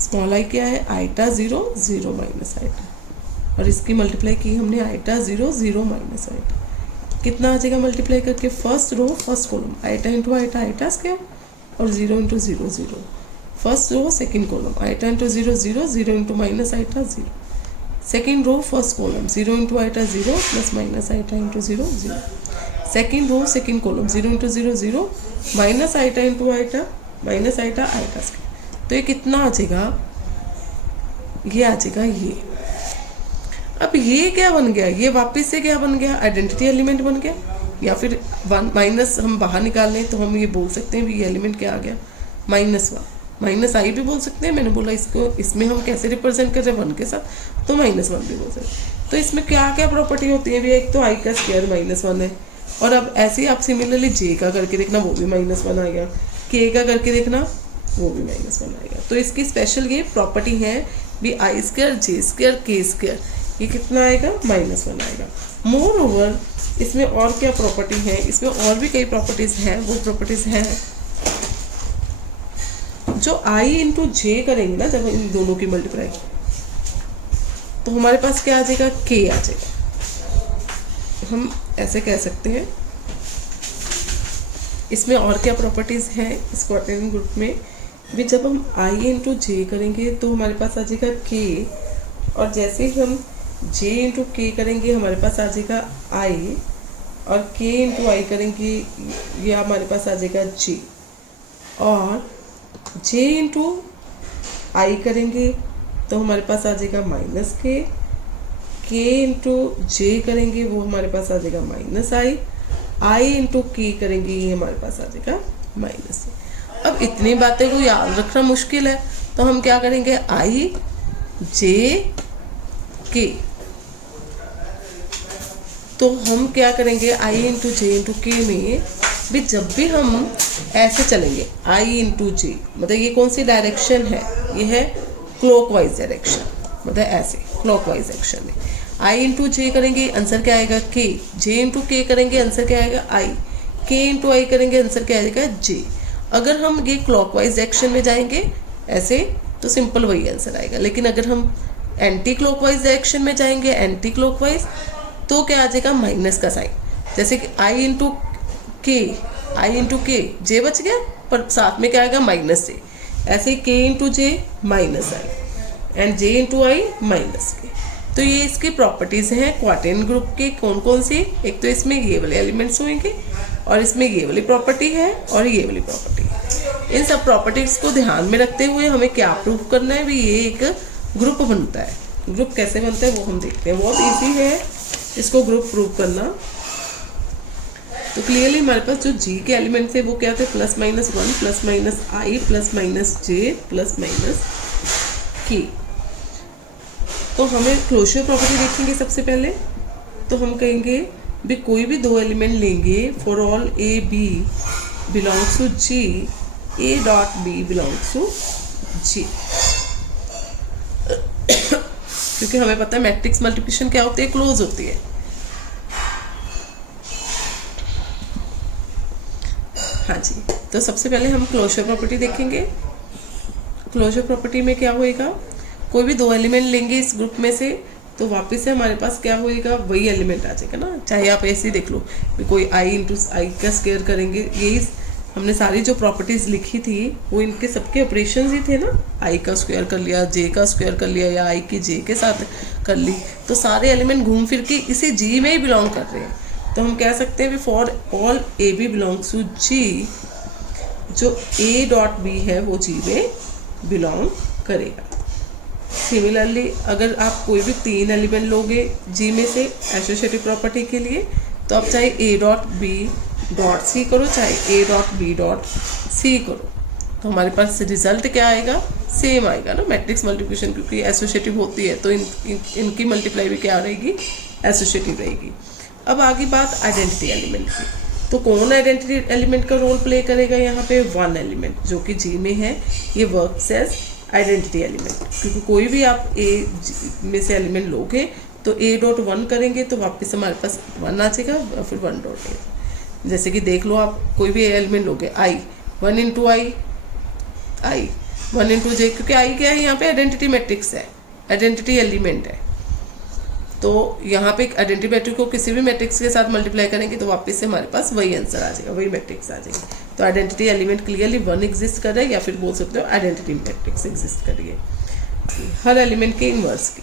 स्मॉल आई क्या है, आइटा 0 0 माइनस आइटा। और इसकी मल्टीप्लाई की हमने आइटा 0 0 माइनस आइटा, कितना आ जाएगा मल्टीप्लाई करके, first row first column, eta into eta eta square और 0 into 0 0। First row second column, eta into 0 0 0 into minus eta 0। Second row first column, 0 into eta 0 plus minus eta into 0 0। Second row second column, 0 into 0 0 minus eta into eta minus eta eta square. तो ये कितना आ जाएगा, ये आ जाएगा ये। अब ये क्या बन गया, ये वापस से क्या बन गया, आइडेंटिटी एलिमेंट बन गया। या फिर 1 माइनस हम बाहर निकाल लें तो हम ये बोल सकते हैं भी ये एलिमेंट क्या आ गया, -1। माइनस आई भी बोल सकते हैं, मैंने बोला इसको इसमें हम कैसे रिप्रेजेंट कर रहे हैं 1 के साथ, तो -1 भी बोल सकते हैं। तो इसमें क्या क्या प्रॉपर्टी होती है भी, एक तो आई का स्क्वायर -1 है। और अब ऐसे ही आप सिमिलरली जे का करके देखना, वो भी -1 आएगा, के का करके देखना वो भी -1 आएगा। तो इसकी स्पेशल ये प्रॉपर्टी है भी, आई स्क्वायर जे स्क्वायर के स्क्वायर, ये कितना आएगा, -1 आएगा। मोर ओवर इसमें और क्या प्रॉपर्टी है, इसमें और भी कई प्रॉपर्टीज़ हैं। वो प्रॉपर्टीज़ हैं जो आई इंटू जे करेंगे ना, जब इन दोनों की मल्टीप्लाई, तो हमारे पास क्या आ जाएगा, के आ जाएगा। हम ऐसे कह सकते हैं। इसमें और क्या प्रॉपर्टीज़ हैं इस क्वाड्रेटिक ग्रुप में, भी जब हम i इंटू जे करेंगे तो हमारे पास आ जाएगा k, और जैसे ही हम j इंटू के करेंगे हमारे पास आ जाएगा i, और k इंटू आई करेंगे ये हमारे पास आ जाएगा j, और j इंटू आई करेंगे तो हमारे पास आ जाएगा माइनस k इंटू जे करेंगे वो हमारे पास आ जाएगा माइनस आई इंटू के करेंगे ये हमारे पास आ जाएगा माइनस a। अब इतनी बातें को याद रखना मुश्किल है, तो हम क्या करेंगे, i j k, तो हम क्या करेंगे i इंटू जे इंटू के में भी जब भी हम ऐसे चलेंगे i इंटू जे, मतलब ये कौन सी डायरेक्शन है, ये है क्लॉकवाइज डायरेक्शन, मतलब ऐसे क्लॉकवाइज डायरेक्शन में i इंटू जे करेंगे आंसर क्या आएगा k, j इंटू के करेंगे आंसर क्या आएगा i, k इंटू आई करेंगे आंसर क्या आएगा j। अगर हम ये क्लॉकवाइज डायरेक्शन में जाएंगे ऐसे तो सिंपल वही आंसर आएगा, लेकिन अगर हम एंटी क्लॉकवाइज डायरेक्शन में जाएंगे, एंटी क्लॉकवाइज, तो क्या आ जाएगा माइनस का साइन, जैसे कि i इंटू के जे बच गया पर साथ में क्या आएगा माइनस जे, ऐसे ही k into J minus I and j into I minus K. तो ये इसकी प्रॉपर्टीज हैं क्वाड्रेंट ग्रुप के, कौन कौन सी, एक तो इसमें ये वाले एलिमेंट्स होंगे और इसमें ये वाली प्रॉपर्टी है और ये वाली प्रॉपर्टी है। इन सब प्रॉपर्टीज को ध्यान में रखते हुए हमें क्या प्रूव करना है भी, ये एक ग्रुप बनता है। ग्रुप कैसे बनता है वो हम देखते हैं, बहुत ईजी है इसको ग्रुप प्रूव करना। तो क्लियरली हमारे पास जो जी के एलिमेंट थे वो क्या थे, plus minus one plus minus I plus minus J plus minus K. तो हमें क्लोजर प्रॉपर्टी देखेंगे सबसे पहले, तो हम कहेंगे भी कोई भी दो एलिमेंट लेंगे for all A B belongs to G, A dot B belongs to G, क्योंकि हमें पता है मैट्रिक्स मल्टीप्लिकेशन क्या होती है, क्लोज होती है। हाँ जी, तो सबसे पहले हम क्लोजर प्रॉपर्टी देखेंगे। क्लोजर प्रॉपर्टी में क्या होएगा, कोई भी दो एलिमेंट लेंगे इस ग्रुप में से तो वापस से हमारे पास क्या होएगा, वही एलिमेंट आ जाएगा ना। चाहे आप ऐसे ही देख लो कि कोई i इंटू आई का स्क्वायर करेंगे, यही हमने सारी जो प्रॉपर्टीज लिखी थी वो इनके सबके ऑपरेशंस ही थे ना, i का स्क्वायर कर लिया, j का स्क्वायर कर लिया या i की j के साथ कर ली, तो सारे एलिमेंट घूम फिर के इसी g में ही बिलोंग कर रहे हैं। तो हम कह सकते हैं for all A B belongs to G, जो a डॉट बी है वो g में बिलोंग करेगा। सिमिलरली अगर आप कोई भी तीन एलिमेंट लोगे जी में से एसोसिएटिव प्रॉपर्टी के लिए, तो आप चाहे a dot b dot c करो चाहे a dot b dot c करो, तो हमारे पास रिजल्ट क्या आएगा, सेम आएगा ना। मैट्रिक्स मल्टीप्लिकेशन क्योंकि एसोसिएटिव होती है तो इनकी मल्टीप्लाई भी क्या रहेगी, एसोसिएटिव रहेगी। अब आगे बात आइडेंटिटी एलिमेंट की, तो कौन आइडेंटिटी एलिमेंट का रोल प्ले करेगा, यहाँ पे वन एलिमेंट जो कि जी में है ये वर्क्स एज आइडेंटिटी एलिमेंट, क्योंकि कोई भी आप ए में से एलिमेंट लोगे तो ए डॉट वन करेंगे तो वापस हमारे पास वन आ जाएगा और फिर वन डॉट ए। जैसे कि देख लो आप कोई भी एलिमेंट लोगे I, one into I one into J, क्योंकि आई क्या है यहाँ पे आइडेंटिटी मैट्रिक्स है, आइडेंटिटी एलिमेंट है। तो यहाँ पे आइडेंटिटी मैट्रिक्स को किसी भी मैट्रिक्स के साथ मल्टीप्लाई करेंगे तो वापस से हमारे पास वही आंसर आ जाएगा, वही मैट्रिक्स आ जाएगा। तो identity element clearly one exist कर रहा है, या फिर बोल सकते हो आइडेंटिटी मैट्रिक्स एग्जिस्ट कर रही है हर एलिमेंट के इनवर्स की।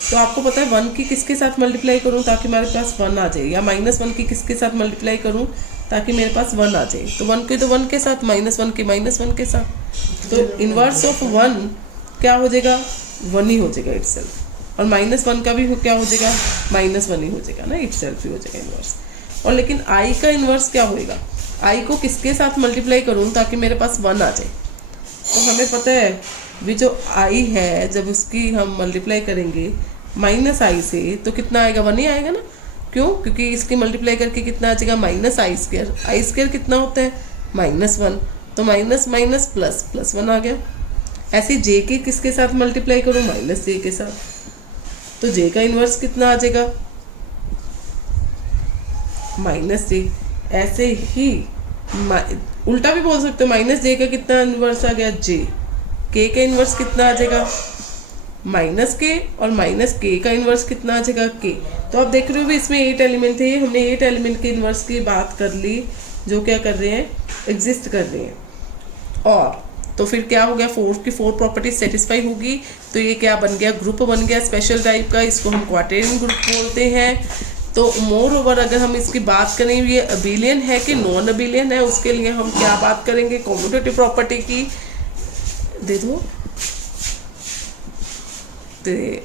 तो आपको पता है वन की किसके साथ मल्टीप्लाई करूँ ताकि हमारे पास वन आ जाए, या माइनस वन की किसके साथ मल्टीप्लाई करूँ ताकि मेरे पास वन आ जाए। तो वन की तो वन के साथ, माइनस वन की माइनस वन के साथ। तो इनवर्स ऑफ वन क्या हो जाएगा, वन ही हो जाएगा इटसेल्फ, और माइनस वन का भी क्या हो जाएगा, माइनस वन ही हो जाएगा ना, इटसेल्फ ही हो जाएगा इनवर्स। और लेकिन आई का इनवर्स क्या होएगा, आई को किसके साथ मल्टीप्लाई करूँ ताकि मेरे पास वन आ जाए। तो हमें पता है भी जो आई है जब उसकी हम मल्टीप्लाई करेंगे माइनस आई से तो कितना आएगा, वन ही आएगा ना। क्यों, क्योंकि इसकी मल्टीप्लाई करके कितना आ जाएगा, माइनस आई स्क्वायर कितना होता है, माइनस वन, तो minus minus plus plus one आ गया। ऐसे जे के किसके साथ मल्टीप्लाई करूँ, माइनस जे के साथ, तो जे का इन्वर्स कितना आ जाएगा, माइनस जे। ऐसे ही उल्टा भी बोल सकते हो, माइनस जे का कितना इन्वर्स आ गया, जे। के का इन्वर्स कितना आ जाएगा, माइनस के, और माइनस के का इन्वर्स कितना आ जाएगा, के। तो आप देख रहे हो भी इसमें 8 एलिमेंट थे, हमने 8 एलिमेंट के इन्वर्स की बात कर ली जो क्या कर रहे हैं, एग्जिस्ट कर रहे हैं। और तो फिर क्या हो गया, 4 की 4 प्रॉपर्टी सेटिस्फाई होगी, तो ये क्या बन गया, ग्रुप बन गया स्पेशल टाइप का, इसको हम क्वाड्रेटिक ग्रुप बोलते हैं। तो मोर ओवर अगर हम इसकी बात करें ये अबिलियन है कि नॉन अबिलियन है, उसके लिए हम क्या बात करेंगे, कॉम्यूटेटिव प्रॉपर्टी की दे दो,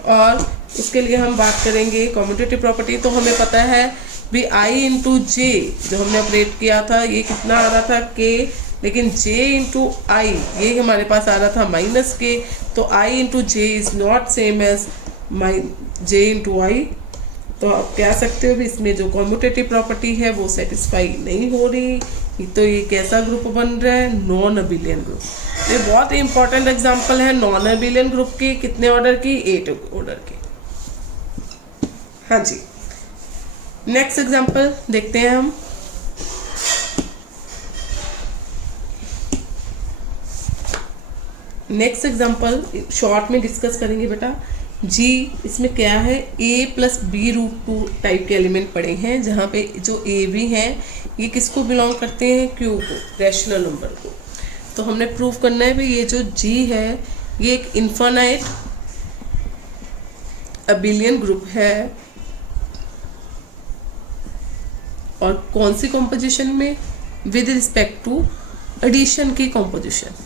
और उसके लिए हम बात करेंगे कॉम्यूटेटिव प्रॉपर्टी। तो हमें पता है भी i इंटू जे जो हमने ऑपरेट किया था ये कितना आ रहा था k, लेकिन j इंटू आई ये हमारे पास आ रहा था माइनस k, तो i into J is not same as j into I. तो आप कह सकते हो भी इसमें जो कॉम्यूटेटिव प्रॉपर्टी है वो सेटिस्फाई नहीं हो रही, तो ये कैसा ग्रुप बन रहा है, नॉन अबिलियन ग्रुप। ये बहुत ही इंपॉर्टेंट एग्जांपल है नॉन अबिलियन ग्रुप की, कितने ऑर्डर की, 8 ऑर्डर की। हाँ जी, नेक्स्ट एग्जांपल देखते हैं हम। नेक्स्ट एग्जांपल शॉर्ट में डिस्कस करेंगे बेटा। जी इसमें क्या है, a plus b root 2 type के एलिमेंट पड़े हैं, जहाँ पे जो a भी हैं ये किसको बिलोंग करते हैं, q को, रैशनल नंबर को। तो हमने प्रूव करना है भी ये जो g है ये एक इन्फिनाइट अबिलियन ग्रुप है, और कौन सी कॉम्पोजिशन में, विद रिस्पेक्ट टू एडिशन की कॉम्पोजिशन।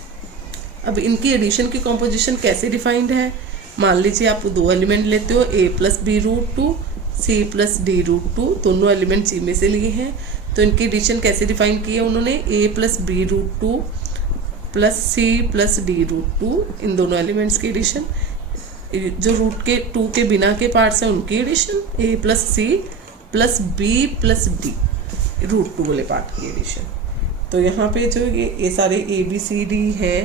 अब इनकी एडिशन की कॉम्पोजिशन कैसे डिफाइंड है, मान लीजिए आप 2 एलिमेंट लेते हो, a plus b root 2, c plus d root 2, दोनों एलिमेंट g में से लिए हैं। तो इनकी एडिशन कैसे डिफाइन की है उन्होंने, a plus b root 2 plus c plus d root 2, इन दोनों एलिमेंट्स की एडिशन। जो रूट के 2 के बिना के पार्ट्स हैं उनकी addition, a plus c plus b plus d root 2 वाले पार्ट की एडिशन। तो यहाँ पे जो ये सारे ए बी सी डी है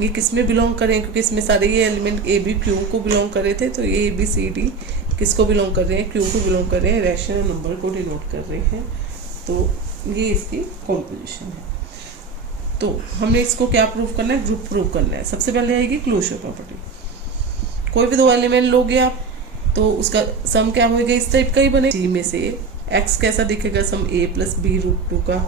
ये किस में बिलोंग करें, क्योंकि इसमें सारे ये एलिमेंट ए बी क्यू को बिलोंग कर रहे थे, तो ये ए बी सी डी किसको बिलोंग कर रहे हैं, क्यू को बिलोंग कर रहे हैं, रैशनल नंबर को डिनोट कर रहे हैं। तो ये इसकी कॉम्पोजिशन है। तो हमने इसको क्या प्रूव करना है, ग्रुप प्रूव करना है। सबसे पहले आएगी क्लोजर प्रॉपर्टी। कोई भी 2 एलिमेंट लोगे आप तो उसका सम क्या होगा, इस टाइप का ही बने। जी में से x कैसा दिखेगा, सम a प्लस बी रूट 2 का,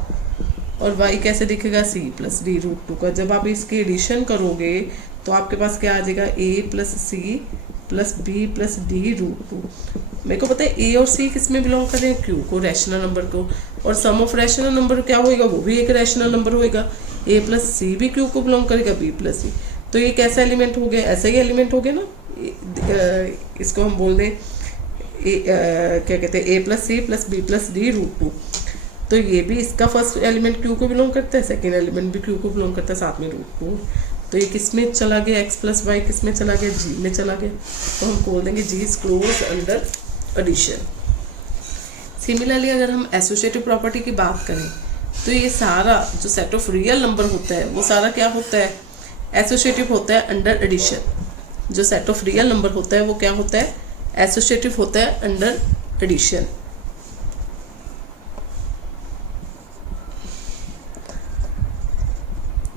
और y कैसे दिखेगा, c प्लस डी रूट 2 का। जब आप इसकी एडिशन करोगे तो आपके पास क्या आ जाएगा, a plus c plus b plus d root 2। मेरे को पता है a और c किस में बिलोंग कर रहे हैं, q को, रैशनल नंबर को, और सम ऑफ रैशनल नंबर क्या होएगा, वो भी एक रैशनल नंबर होएगा। a प्लस सी भी q को बिलोंग करेगा, b प्लस सी। तो ये कैसा एलिमेंट हो गया, ऐसा ही एलिमेंट हो गया ना। इसको हम बोल दें क्या कहते हैं, a plus c plus b plus d root 2। तो ये भी इसका फर्स्ट एलिमेंट क्यू को बिलोंग करता है, सेकेंड एलिमेंट भी क्यू को बिलोंग करता है, साथ में रूट 2। तो ये किस में चला गया, x प्लस वाई किस में चला गया, g में चला गया। तो हम बोल देंगे g is close under addition. Similarly अगर हम एसोसिएटिव प्रॉपर्टी की बात करें तो ये सारा जो सेट ऑफ रियल नंबर होता है वो सारा क्या होता है, एसोसिएटिव होता है अंडर एडिशन। जो सेट ऑफ रियल नंबर होता है वो क्या होता है, एसोसिएटिव होता है अंडर एडिशन।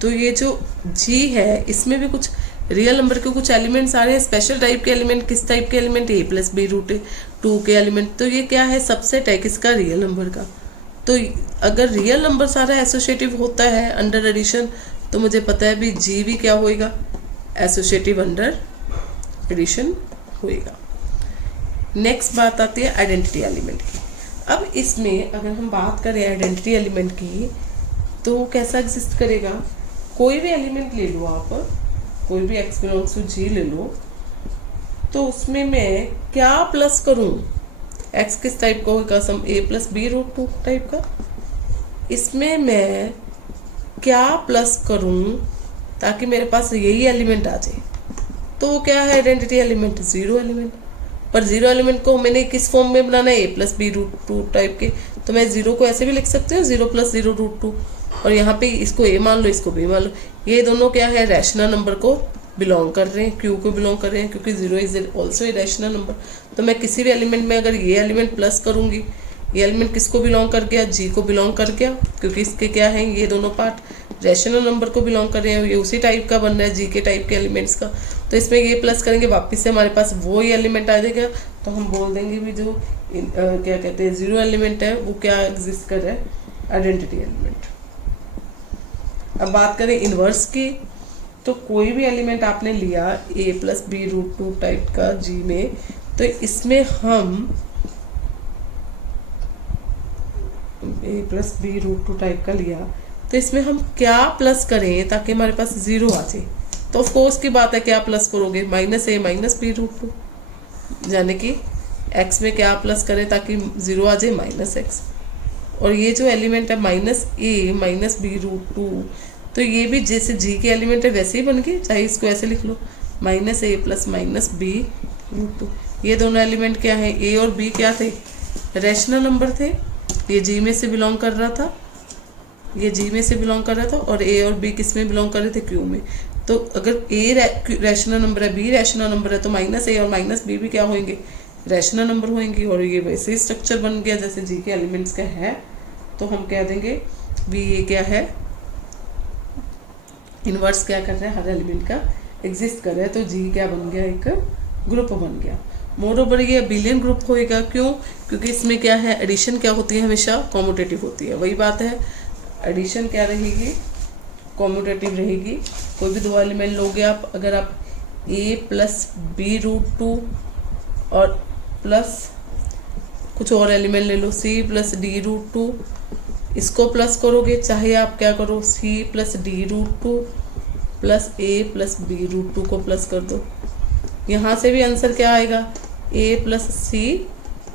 तो ये जो g है इसमें भी कुछ रियल नंबर के कुछ एलिमेंट्स आ रहे हैं, स्पेशल टाइप के एलिमेंट। किस टाइप के element, a plus b root 2 के एलिमेंट। तो ये क्या है, सबसेट है किसका, रियल नंबर का। तो अगर रियल नंबर सारा एसोसिएटिव होता है अंडर एडिशन तो मुझे पता है भी g भी क्या होएगा, एसोसिएटिव अंडर एडिशन होएगा। नेक्स्ट बात आती है आइडेंटिटी एलिमेंट की। अब इसमें अगर हम बात करें आइडेंटिटी एलिमेंट की तो कैसा एग्जिस्ट करेगा, कोई भी एलिमेंट ले लो आप, कोई भी x बिलोंग्स टू g ले लो, तो उसमें मैं क्या प्लस करूं, x किस टाइप का होगा, sum a plus b root 2 type का। इसमें मैं क्या प्लस करूं ताकि मेरे पास यही एलिमेंट आ जाए। तो वो क्या है, आइडेंटिटी एलिमेंट, 0 एलिमेंट। पर 0 एलिमेंट को मैंने किस फॉर्म में बनाना है, a plus b root 2 type के। तो मैं 0 को ऐसे भी लिख सकती हूँ, 0 प्लस 0 रूट 2, और यहाँ पे इसको a मान लो, इसको b मान लो। ये दोनों क्या है, रैशनल नंबर को बिलोंग कर रहे हैं, q को बिलोंग कर रहे हैं, क्योंकि 0 is also a rational number. तो मैं किसी भी एलिमेंट में अगर ये एलिमेंट प्लस करूंगी, ये एलिमेंट किसको बिलोंग कर गया, g को बिलोंग कर गया, क्योंकि इसके क्या है, ये दोनों पार्ट रैशनल नंबर को बिलोंग कर रहे हैं, ये उसी टाइप का बन रहा है g के टाइप के एलिमेंट्स का। तो इसमें ये प्लस करेंगे, वापस से हमारे पास वो ही एलिमेंट आ जाएगा। तो हम बोल देंगे भी जो क्या कहते हैं 0 एलिमेंट है वो क्या एग्जिस्ट कर रहा है, आइडेंटिटी एलिमेंट। अब बात करें इनवर्स की, तो कोई भी एलिमेंट आपने लिया a plus b root two type का जी में, तो इसमें हम a plus b root two type का लिया, तो इसमें हम क्या प्लस करें ताकि हमारे पास जीरो आ जाए। तो ऑफ कोर्स की बात है क्या प्लस करोगे, minus A minus B root to, यानी कि x में क्या प्लस करें ताकि जीरो आ जाए, माइनस एक्स। और ये जो एलिमेंट है minus A minus B root to, तो ये भी जैसे जी के एलिमेंट है वैसे ही बन गए, चाहे इसको ऐसे लिख लो, माइनस ए plus minus B root two. ये दोनों एलिमेंट क्या है, ए और बी क्या थे, रैशनल नंबर थे। ये जी में से बिलोंग कर रहा था, ये जी में से बिलोंग कर रहा था, और ए और बी किस में बिलोंग कर रहे थे, क्यू में। तो अगर ए रैशनल नंबर है, बी रैशनल नंबर है, तो माइनस ए और माइनस बी भी क्या होंगे, रैशनल नंबर होंगे। और ये वैसे ही स्ट्रक्चर बन गया जैसे जी के एलिमेंट्स का है। तो हम कह देंगे भी ये क्या है, इनवर्स क्या कर रहा है, हर एलिमेंट का एग्जिस्ट कर रहा है। तो जी क्या बन गया, एक ग्रुप बन गया। मोर ओवर ये अबिलियन ग्रुप होएगा, क्यों, क्योंकि इसमें क्या है, एडिशन क्या होती है, हमेशा कॉम्यूटेटिव होती है। वही बात है, एडिशन क्या रहेगी, कॉम्यूटेटिव रहेगी। कोई भी दो एलिमेंट लोगे आप, अगर आप a plus b root two और प्लस कुछ और एलिमेंट ले लो c plus d root two, इसको प्लस करोगे, चाहे आप क्या करो c plus d root two plus a plus b root two को प्लस कर दो। यहाँ से भी आंसर क्या आएगा, a plus c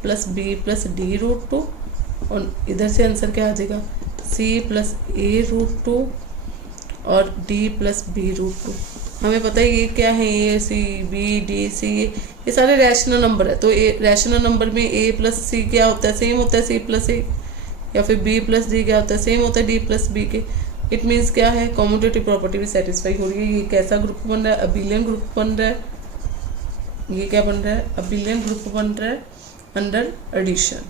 plus b plus d root two, और इधर से आंसर क्या आ जाएगा, c plus a root two और d plus b root two. हमें पता है ये क्या है, ए सी बी डी सी, ये सारे रैशनल नंबर है। तो ए रैशनल नंबर में a प्लस सी क्या होता है, सेम होता है c प्लस ए, या फिर b प्लस डी क्या होता है, सेम होता है d प्लस बी के। इट मीन्स क्या है, कॉम्यूटेटिव प्रॉपर्टी भी सेटिस्फाई हो रही है। ये कैसा ग्रुप बन रहा है, अबिलियन ग्रुप बन रहा है। ये क्या बन रहा है, अबिलियन ग्रुप बन रहा है अंडर एडिशन।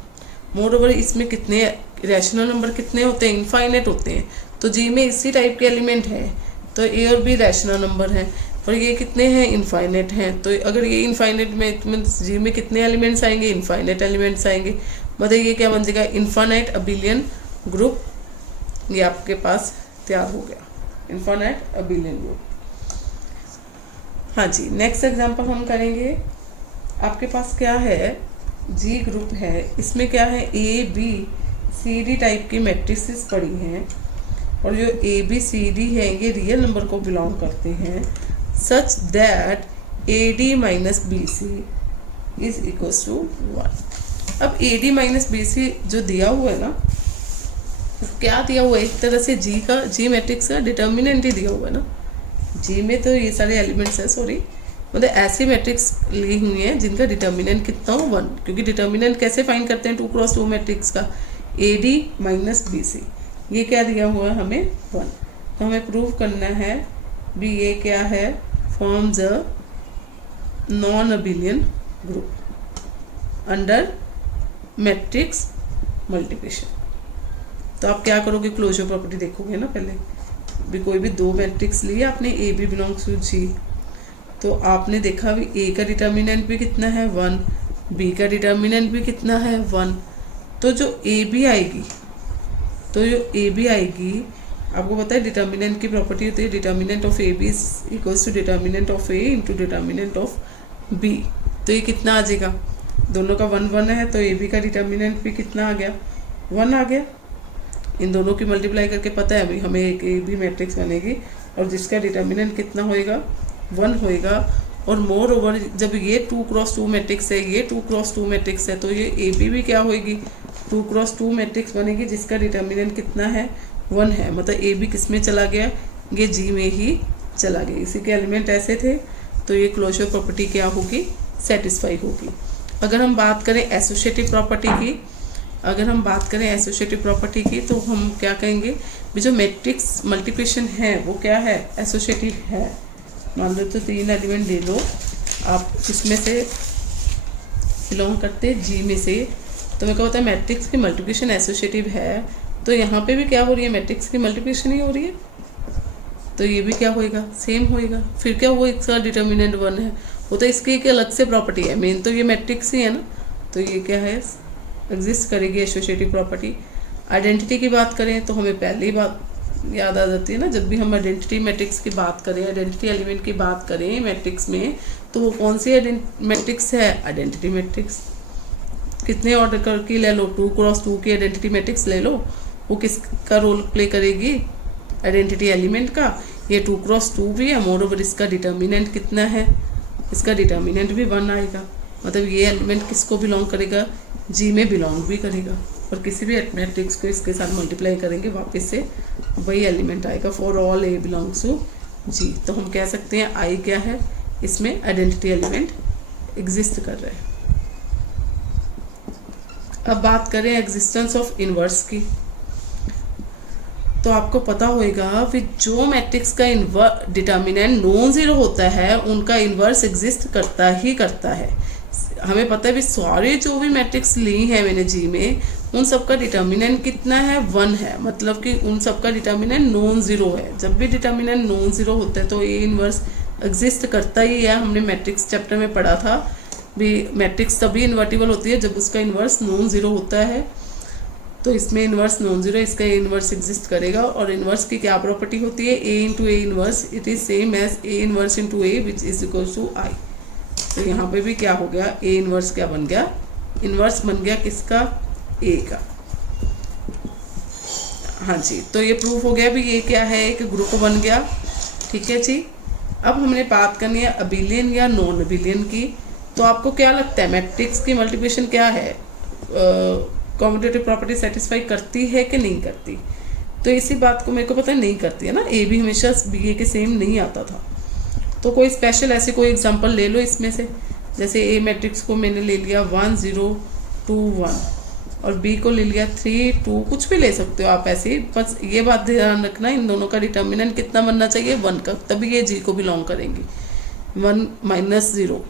मोर ओवर इसमें कितने रैशनल नंबर कितने होते हैं, इनफाइनेट होते हैं। तो जी में इसी टाइप के एलिमेंट हैं, तो ए और बी रैशनल नंबर हैं, और ये कितने हैं, इनफाइनेट हैं। तो अगर ये इनफाइनेट में मीन्स जी में कितने एलिमेंट्स आएंगे, इनफाइनेट एलिमेंट्स आएंगे। मतलब ये क्या बन जाएगा, इनफाइनाइट अबिलियन ग्रुप। ये आपके पास तैयार हो गया, इनफाइनाइट अबिलियन ग्रुप। हाँ जी, नेक्स्ट एग्जांपल हम करेंगे। आपके पास क्या है, जी ग्रुप है, इसमें क्या है, a b c d type की मैट्रिसेस पड़ी हैं, और जो ए बी सी डी है ये रियल नंबर को बिलोंग करते हैं, such that a D minus B c is equal to 1। अब a D minus B c जो दिया हुआ है ना, क्या दिया हुआ है, एक तरह से जी का, जी मैट्रिक्स का डिटर्मिनेंट ही दिया हुआ है ना। जी में तो ये सारे एलिमेंट्स हैं, सॉरी मतलब ऐसी मैट्रिक्स ली हुई हैं जिनका डिटर्मिनेंट कितना हो, 1। क्योंकि डिटर्मिनेंट कैसे फाइंड करते हैं 2x2 मैट्रिक्स का, A D minus B C, ये क्या दिया हुआ है हमें, 1। तो हमें प्रूव करना है भी ये क्या है, forms a non abelian group under matrix multiplication. तो आप क्या करोगे, क्लोजर प्रॉपर्टी देखोगे ना पहले भी। कोई भी दो मैट्रिक्स लिए आपने, A B belongs to G, तो आपने देखा भी ए का डिटर्मिनेंट भी कितना है, 1, बी का डिटर्मिनेंट भी कितना है, 1। तो जो ए बी आएगी, तो जो ए बी आएगी, आपको पता है डिटर्मिनेंट की प्रॉपर्टी होती है, determinant of A B is equals to determinant of A into determinant of B. तो ये कितना आ जाएगा, दोनों का 1 1 है, तो ए बी का डिटर्मिनेंट भी कितना आ गया, 1 आ गया। इन दोनों की मल्टीप्लाई करके पता है हमें एक ए बी मैट्रिक्स बनेगी, और जिसका डिटर्मिनेंट कितना होएगा, 1 होएगा। और मोर ओवर जब ये 2x2 मैट्रिक्स है, ये 2x2 मैट्रिक्स है, तो ये ए बी भी क्या होएगी, 2x2 मैट्रिक्स बनेगी जिसका डिटर्मिनेंट कितना है, 1 है। मतलब ए बी किस में चला गया, ये जी में ही चला गया। इसी के एलिमेंट ऐसे थे, तो ये क्लोजर प्रॉपर्टी क्या होगी, सेटिस्फाई होगी। अगर हम बात करें एसोसिएटिव प्रॉपर्टी की, अगर हम बात करें एसोसिएटिव प्रॉपर्टी की, तो हम क्या कहेंगे भी जो मैट्रिक्स मल्टीप्लिकेशन है वो क्या है, एसोसिएटिव है। मान लो तो 3 एलिमेंट ले लो आप, जिसमें से बिलोंग करते जी में से, तो मैं क्या होता है मैट्रिक्स की मल्टीप्लिकेशन एसोसिएटिव है, तो यहाँ पे भी क्या हो रही है, मैट्रिक्स की मल्टीप्लिकेशन ही हो रही है, तो ये भी क्या होएगा, सेम होएगा। फिर क्या वो इसका डिटर्मिनेंट 1 है, वो तो इसकी एक अलग से प्रॉपर्टी है, मेन तो ये मैट्रिक्स ही है ना, तो ये क्या है, एग्जिस्ट करेगी एसोसिएटिव प्रॉपर्टी। आइडेंटिटी की बात करें तो हमें पहले ही बात याद आ जाती है ना, जब भी हम आइडेंटिटी मैट्रिक्स की बात करें, आइडेंटिटी एलिमेंट की बात करें मैट्रिक्स में, तो वो कौन सी मैट्रिक्स है? Identity matrix. कितने ऑर्डर करके ले लो, 2 क्रॉस 2 की आइडेंटिटी मैट्रिक्स ले लो, वो किसका रोल प्ले करेगी? आइडेंटिटी एलिमेंट का। ये 2 क्रॉस 2 भी है, मोर ओवर इसका डिटर्मिनेंट कितना है? इसका डिटर्मिनेंट भी 1 आएगा, मतलब ये एलिमेंट किसको बिलोंग करेगा? जी में बिलोंग भी करेगा। और किसी भी मैट्रिक्स को इसके साथ मल्टीप्लाई करेंगे वापस से वही एलिमेंट आएगा। For all A belongs to G, तो हम कह सकते हैं आई क्या है? इसमें आइडेंटिटी एलिमेंट एग्जिस्ट कर रहे हैं। अब बात करें एग्जिस्टेंस ऑफ इनवर्स की, तो आपको पता होगा कि जो मैट्रिक्स का डिटर्मिनेंट नॉन जीरो होता है उनका इनवर्स एग्जिस्ट करता ही करता है। हमें पता है भी सारे जो भी मैट्रिक्स ली है मैंने जी में, उन सब का डिटर्मिनेंट कितना है? 1 है, मतलब कि उन सब का डिटर्मिनेंट नॉन जीरो है। जब भी डिटर्मिनेंट नॉन जीरो होता है तो ए इनवर्स एग्जिस्ट करता ही है। हमने मैट्रिक्स चैप्टर में पढ़ा था भी मैट्रिक्स तभी इन्वर्टिबल होती है जब उसका इन्वर्स नॉन जीरो होता है। तो इसमें इन्वर्स नॉन जीरो, इसका इन्वर्स एग्जिस्ट करेगा। और इन्वर्स की क्या प्रॉपर्टी होती है? A into A inverse it is same as A inverse into A which is equal to I. तो यहाँ पे भी क्या हो गया? ए इन्वर्स क्या बन गया? इन्वर्स बन गया किसका? ए का। हाँ जी, तो ये प्रूफ हो गया भी ये क्या है? एक ग्रुप बन गया। ठीक है जी। अब हमने बात करनी है अबिलियन या नॉन अबिलियन की। तो आपको क्या लगता है मैट्रिक्स की मल्टीप्लिकेशन क्या है? कॉम्यूटेटिव प्रॉपर्टी सेटिस्फाई करती है कि नहीं करती? तो इसी बात को मेरे को पता नहीं करती है ना। ए भी हमेशा बी ए के सेम नहीं आता था। तो कोई स्पेशल ऐसे कोई एग्जांपल ले लो इसमें से। जैसे ए मैट्रिक्स को मैंने ले लिया 1 0 2 1 और बी को ले लिया 3 2, कुछ भी ले सकते हो आप ऐसे ही। बस ये बात ध्यान रखना इन दोनों का डिटर्मिनेंट कितना बनना चाहिए? 1 का, तभी ये जी को बिलोंग करेंगी। 1 -0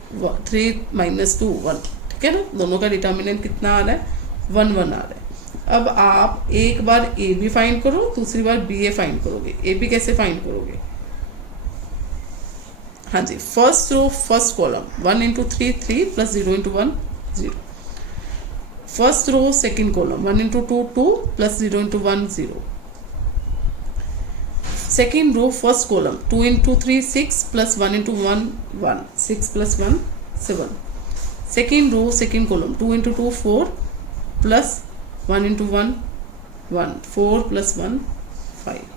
3 -2 1, ठीक है ना। दोनों का डिटर्मिनेंट कितना आ रहा है? 1 1 आ रहा है। अब आप एक बार ए बी फाइंड करो, दूसरी बार बी ए फाइंड करोगे। ए बी कैसे फाइंड करोगे? हाँ जी, first row first column 1 into 3 3 plus 0 into 1 0। First row second column 1 into 2 2 plus 0 into 1 0। Second row first column 2 into 3 6 plus 1 into 1 1 6 plus 1 7। Second row second column 2 into 2 4 plus 1 into 1 1 4 plus 1 5।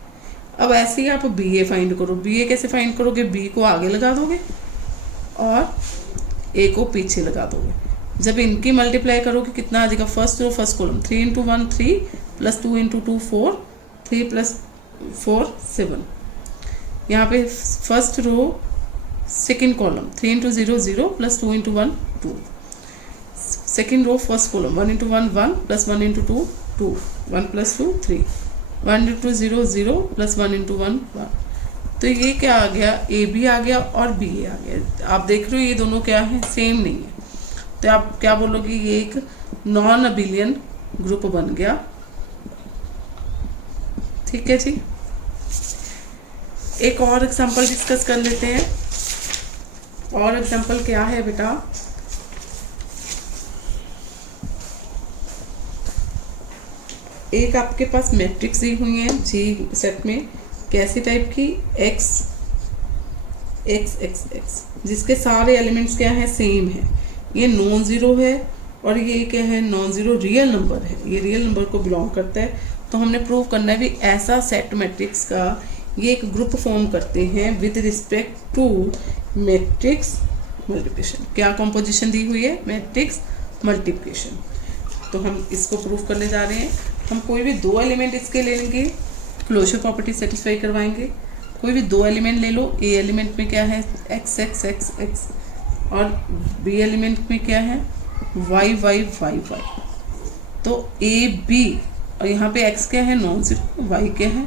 अब ऐसे ही आप B ए find करो। B ए कैसे find करोगे? B को आगे लगा दोगे और ए को पीछे लगा दोगे। जब इनकी मल्टीप्लाई करोगे कितना आ जाएगा? First row first column 3 into 1 3 plus 2 into 2 4 3 plus 4 7। यहाँ पे first row second column 3 into 0 0 plus 2 into 1 2। Second row first column 1 into 1 1 plus 1 into 2 2 1 plus 2 3 1 into 0 0 plus 1 into 1 1। तो ये क्या आ गया? ए बी आ गया और बी ए आ गया। आप देख रहे हो ये दोनों क्या है? सेम नहीं है। तो आप क्या बोलोगे? ये एक नॉन अबिलियन ग्रुप बन गया। ठीक है जी। एक और एग्जांपल डिस्कस कर लेते हैं। और एग्जांपल क्या है बेटा? एक आपके पास मैट्रिक्स दी हुई है जी सेट में, कैसी टाइप की? x x x x, जिसके सारे एलिमेंट्स क्या है? सेम है। ये नॉन जीरो है और ये क्या है? नॉन जीरो रियल नंबर है। ये रियल नंबर को बिलोंग करता है। तो हमने प्रूव करना है भी ऐसा सेट मैट्रिक्स का ये एक ग्रुप फॉर्म करते हैं with respect to matrix multiplication. क्या कॉम्पोजिशन दी हुई है? Matrix multiplication. तो हम इसको प्रूव करने जा रहे हैं। हम कोई भी 2 एलिमेंट इसके लेंगे, क्लोजर प्रॉपर्टी सेटिस्फाई करवाएंगे। कोई भी 2 एलिमेंट ले लो। ए एलिमेंट में क्या है? x x x x और बी एलिमेंट में क्या है? y y y y। तो ए बी और यहाँ पे x क्या है? नॉन जीरो, y क्या है?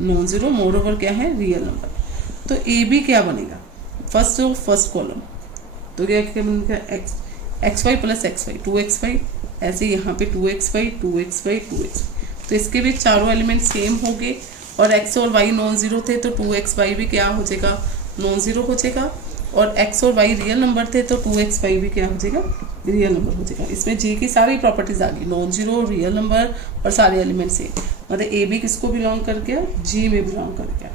नॉन जीरो, मोर ओवर क्या है? Real number. तो ए बी क्या बनेगा? फर्स्ट रो फर्स्ट कॉलम, तो क्या बनेगा? X Y plus X Y 2xy। ऐसे यहाँ पे 2xy 2xy 2x। तो इसके भी चारों एलिमेंट सेम हो गए और x और y नॉन जीरो थे तो 2xy भी क्या हो जाएगा? नॉन जीरो हो जाएगा। और x और y रियल नंबर थे तो 2xy भी क्या हो जाएगा? रियल नंबर हो जाएगा। इसमें जी की सारी प्रॉपर्टीज आ गई, नॉन जीरो, रियल नंबर और सारे एलिमेंट सेम। मतलब ए बी किसको बिलोंग कर गया, जी में बिलोंग कर गया।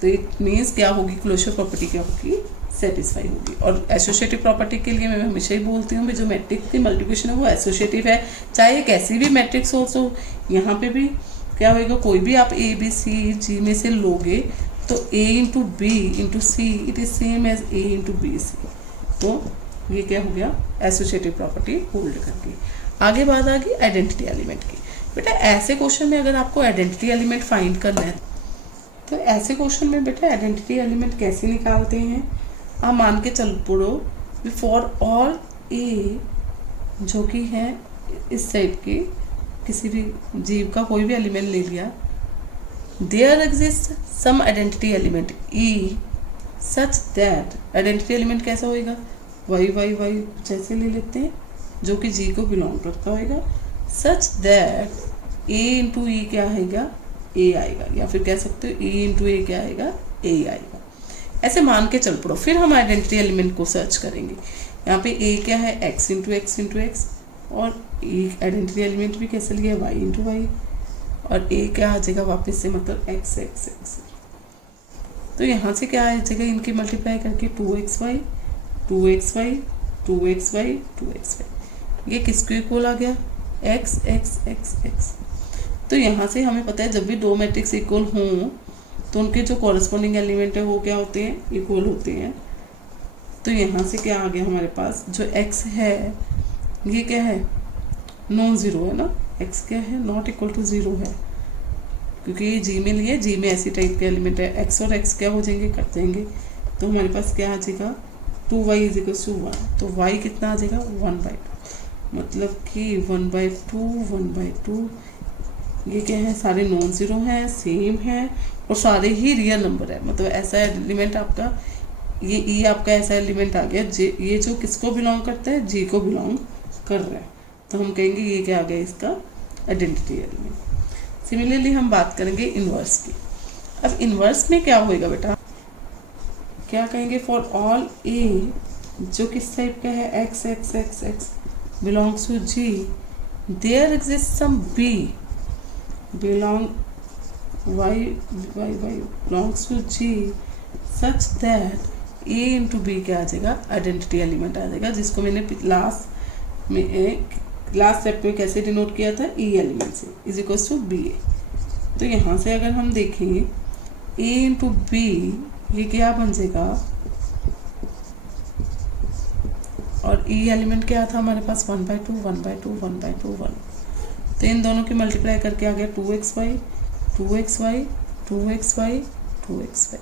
तो इट मीन्स क्या होगी, क्लोजर प्रॉपर्टी क्या होगी, सेटिस्फाई होगी। और एसोसिएटिव प्रॉपर्टी के लिए मैं हमेशा ही बोलती हूँ जो मैट्रिक्स की मल्टीप्लिकेशन है वो एसोसिएटिव है, चाहे कैसी भी मैट्रिक्स हो। यहाँ पे भी क्या होएगा, कोई भी आप ए बी सी जी में से लोगे तो a into B into C it is same as a into B C. तो ये क्या हो गया, एसोसिएटिव प्रॉपर्टी होल्ड करके। आगे बात आ गई आइडेंटिटी एलिमेंट की। बेटा ऐसे क्वेश्चन में अगर आपको आइडेंटिटी एलिमेंट फाइंड करना है तो ऐसे क्वेश्चन में बेटा आइडेंटिटी एलिमेंट कैसे निकालते हैं, आप मान के चल पड़ो फॉर ऑल ए जो कि है इस टाइप के किसी भी जीव का कोई भी एलिमेंट ले लिया, there exist some identity element E such that, identity element कैसा होएगा, वाई वाई वाई जैसे ले लेते हैं जो कि जी को बिलोंग करता होएगा, सच दैट ए इंटू ई क्या आएगा, ए आएगा, या फिर कह सकते हो ए इंटू ए क्या आएगा, ए आएगा। ऐसे मान के चल पड़ो, फिर हम आइडेंटिटी एलिमेंट को सर्च करेंगे। यहाँ पे ए क्या है, x into x into x, और आइडेंटिटी एलिमेंट भी कैसे लिया, वाई इंटू वाई, और ए क्या आ जाएगा वापस से, मतलब एक्स एक्स एक्स। तो यहाँ से क्या आ जाएगा, इनकी मल्टीप्लाई करके 2xy 2xy 2xy 2xy, ये किसको इक्वल आ गया, x x x x। तो यहाँ से हमें पता है जब भी दो मैट्रिक्स इक्वल हों तो उनके जो कॉरेस्पॉन्डिंग एलिमेंट है वो क्या होते हैं, इक्वल होते हैं। तो यहाँ से क्या आ गया हमारे पास, जो x है ये क्या है, नॉन ज़ीरो है ना, x क्या है, नॉट इक्वल टू ज़ीरो है, क्योंकि ये जी में लिए, जी में ऐसी टाइप के एलिमेंट है, x और x क्या हो जाएंगे, कट जाएंगे। तो हमारे पास क्या आ जाएगा, 2y इज इक्वल टू 1, तो y कितना आ जाएगा, 1/2, मतलब कि 1/2 1/2। ये क्या है, सारे नॉन ज़ीरो हैं, सेम है, और सारे ही रियल नंबर है। मतलब ऐसा एलिमेंट आपका, ये ई आपका ऐसा एलिमेंट आ गया ये जो किसको बिलोंग करता है, जी को बिलोंग कर रहा है, तो हम कहेंगे ये क्या आ गया, इसका आइडेंटिटी एलिमेंट। सिमिलरली हम बात करेंगे इनवर्स की। अब इनवर्स में क्या होएगा बेटा, क्या कहेंगे, फॉर ऑल ए जो किस टाइप का है, X X X X belongs to G, there exist some B belong y y y belongs to g such that a into b क्या आ जाएगा, आइडेंटिटी एलिमेंट आ जाएगा, जिसको मैंने लास्ट स्टेप में कैसे डिनोट किया था, e एलिमेंट से, इज इक्वल टू बी ए। तो यहाँ से अगर हम देखेंगे a इंटू बी, ये क्या बन जाएगा, और e एलिमेंट क्या था हमारे पास, 1/2 1/2 1/2 1। तो इन दोनों की मल्टीप्लाई करके आ गया 2xy 2xy 2xy 2xy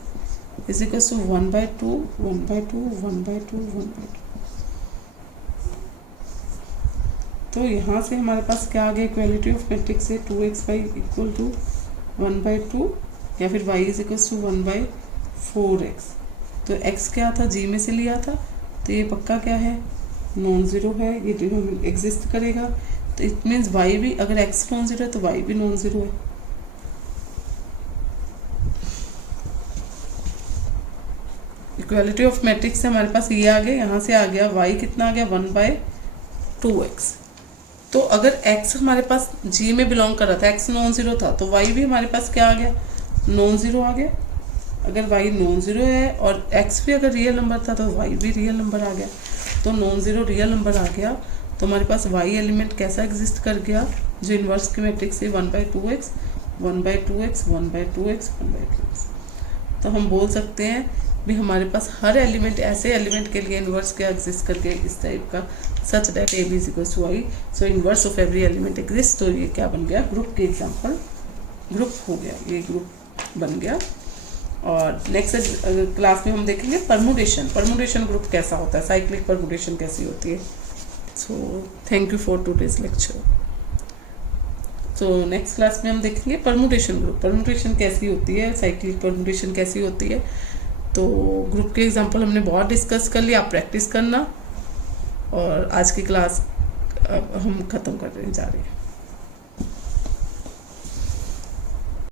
is equal to 1/2 1/2 1/2 1/2। तो यहाँ से हमारे पास क्या आ गया, इक्वालिटी ऑफ मैट्रिक्स है 2xy इक्वल टू 1/2, या फिर y is equal to 1/4x। तो x क्या था, g में से लिया था, तो ये पक्का क्या है, नॉन ज़ीरो है, ये एग्जिस्ट करेगा। तो इट मीन्स y भी, अगर x नॉन ज़ीरो है तो y भी नॉन ज़ीरो है। इक्वालिटी ऑफ मैट्रिक्स से हमारे पास ये आ गया, यहाँ से आ गया y कितना आ गया, 1/2x। तो अगर x हमारे पास g में बिलोंग कर रहा था, x नॉन ज़ीरो था, तो y भी हमारे पास क्या आ गया, नॉन ज़ीरो आ गया। अगर y नॉन ज़ीरो है और x भी अगर रियल नंबर था तो y भी रियल नंबर आ गया। तो नॉन ज़ीरो रियल नंबर आ गया, तो हमारे पास y एलिमेंट कैसा एग्जिस्ट कर गया, जो इन्वर्स की मैट्रिक्स है 1/2x 1/2x 1/2x 1/2x। तो हम बोल सकते हैं भी हमारे पास हर एलिमेंट, ऐसे एलिमेंट के लिए इन्वर्स क्या एग्जिस्ट करके इस टाइप का, such that A B is equal to Y, so inverse of every element exist. तो ये क्या बन गया, ग्रुप के एग्जाम्पल, ग्रुप हो गया, ये ग्रुप बन गया। और नेक्स्ट क्लास में हम देखेंगे परमुटेशन, परमुटेशन ग्रुप कैसा होता है, साइक्लिक परमुटेशन कैसी होती है। So thank you for today's lecture. तो नेक्स्ट क्लास में हम देखेंगे परमुटेशन ग्रुप, परमुटेशन कैसी होती है, साइक्लिक परमुटेशन कैसी होती है। तो ग्रुप के एग्जांपल हमने बहुत डिस्कस कर लिया, आप प्रैक्टिस करना। और आज की क्लास हम ख़त्म करने जा रहे हैं।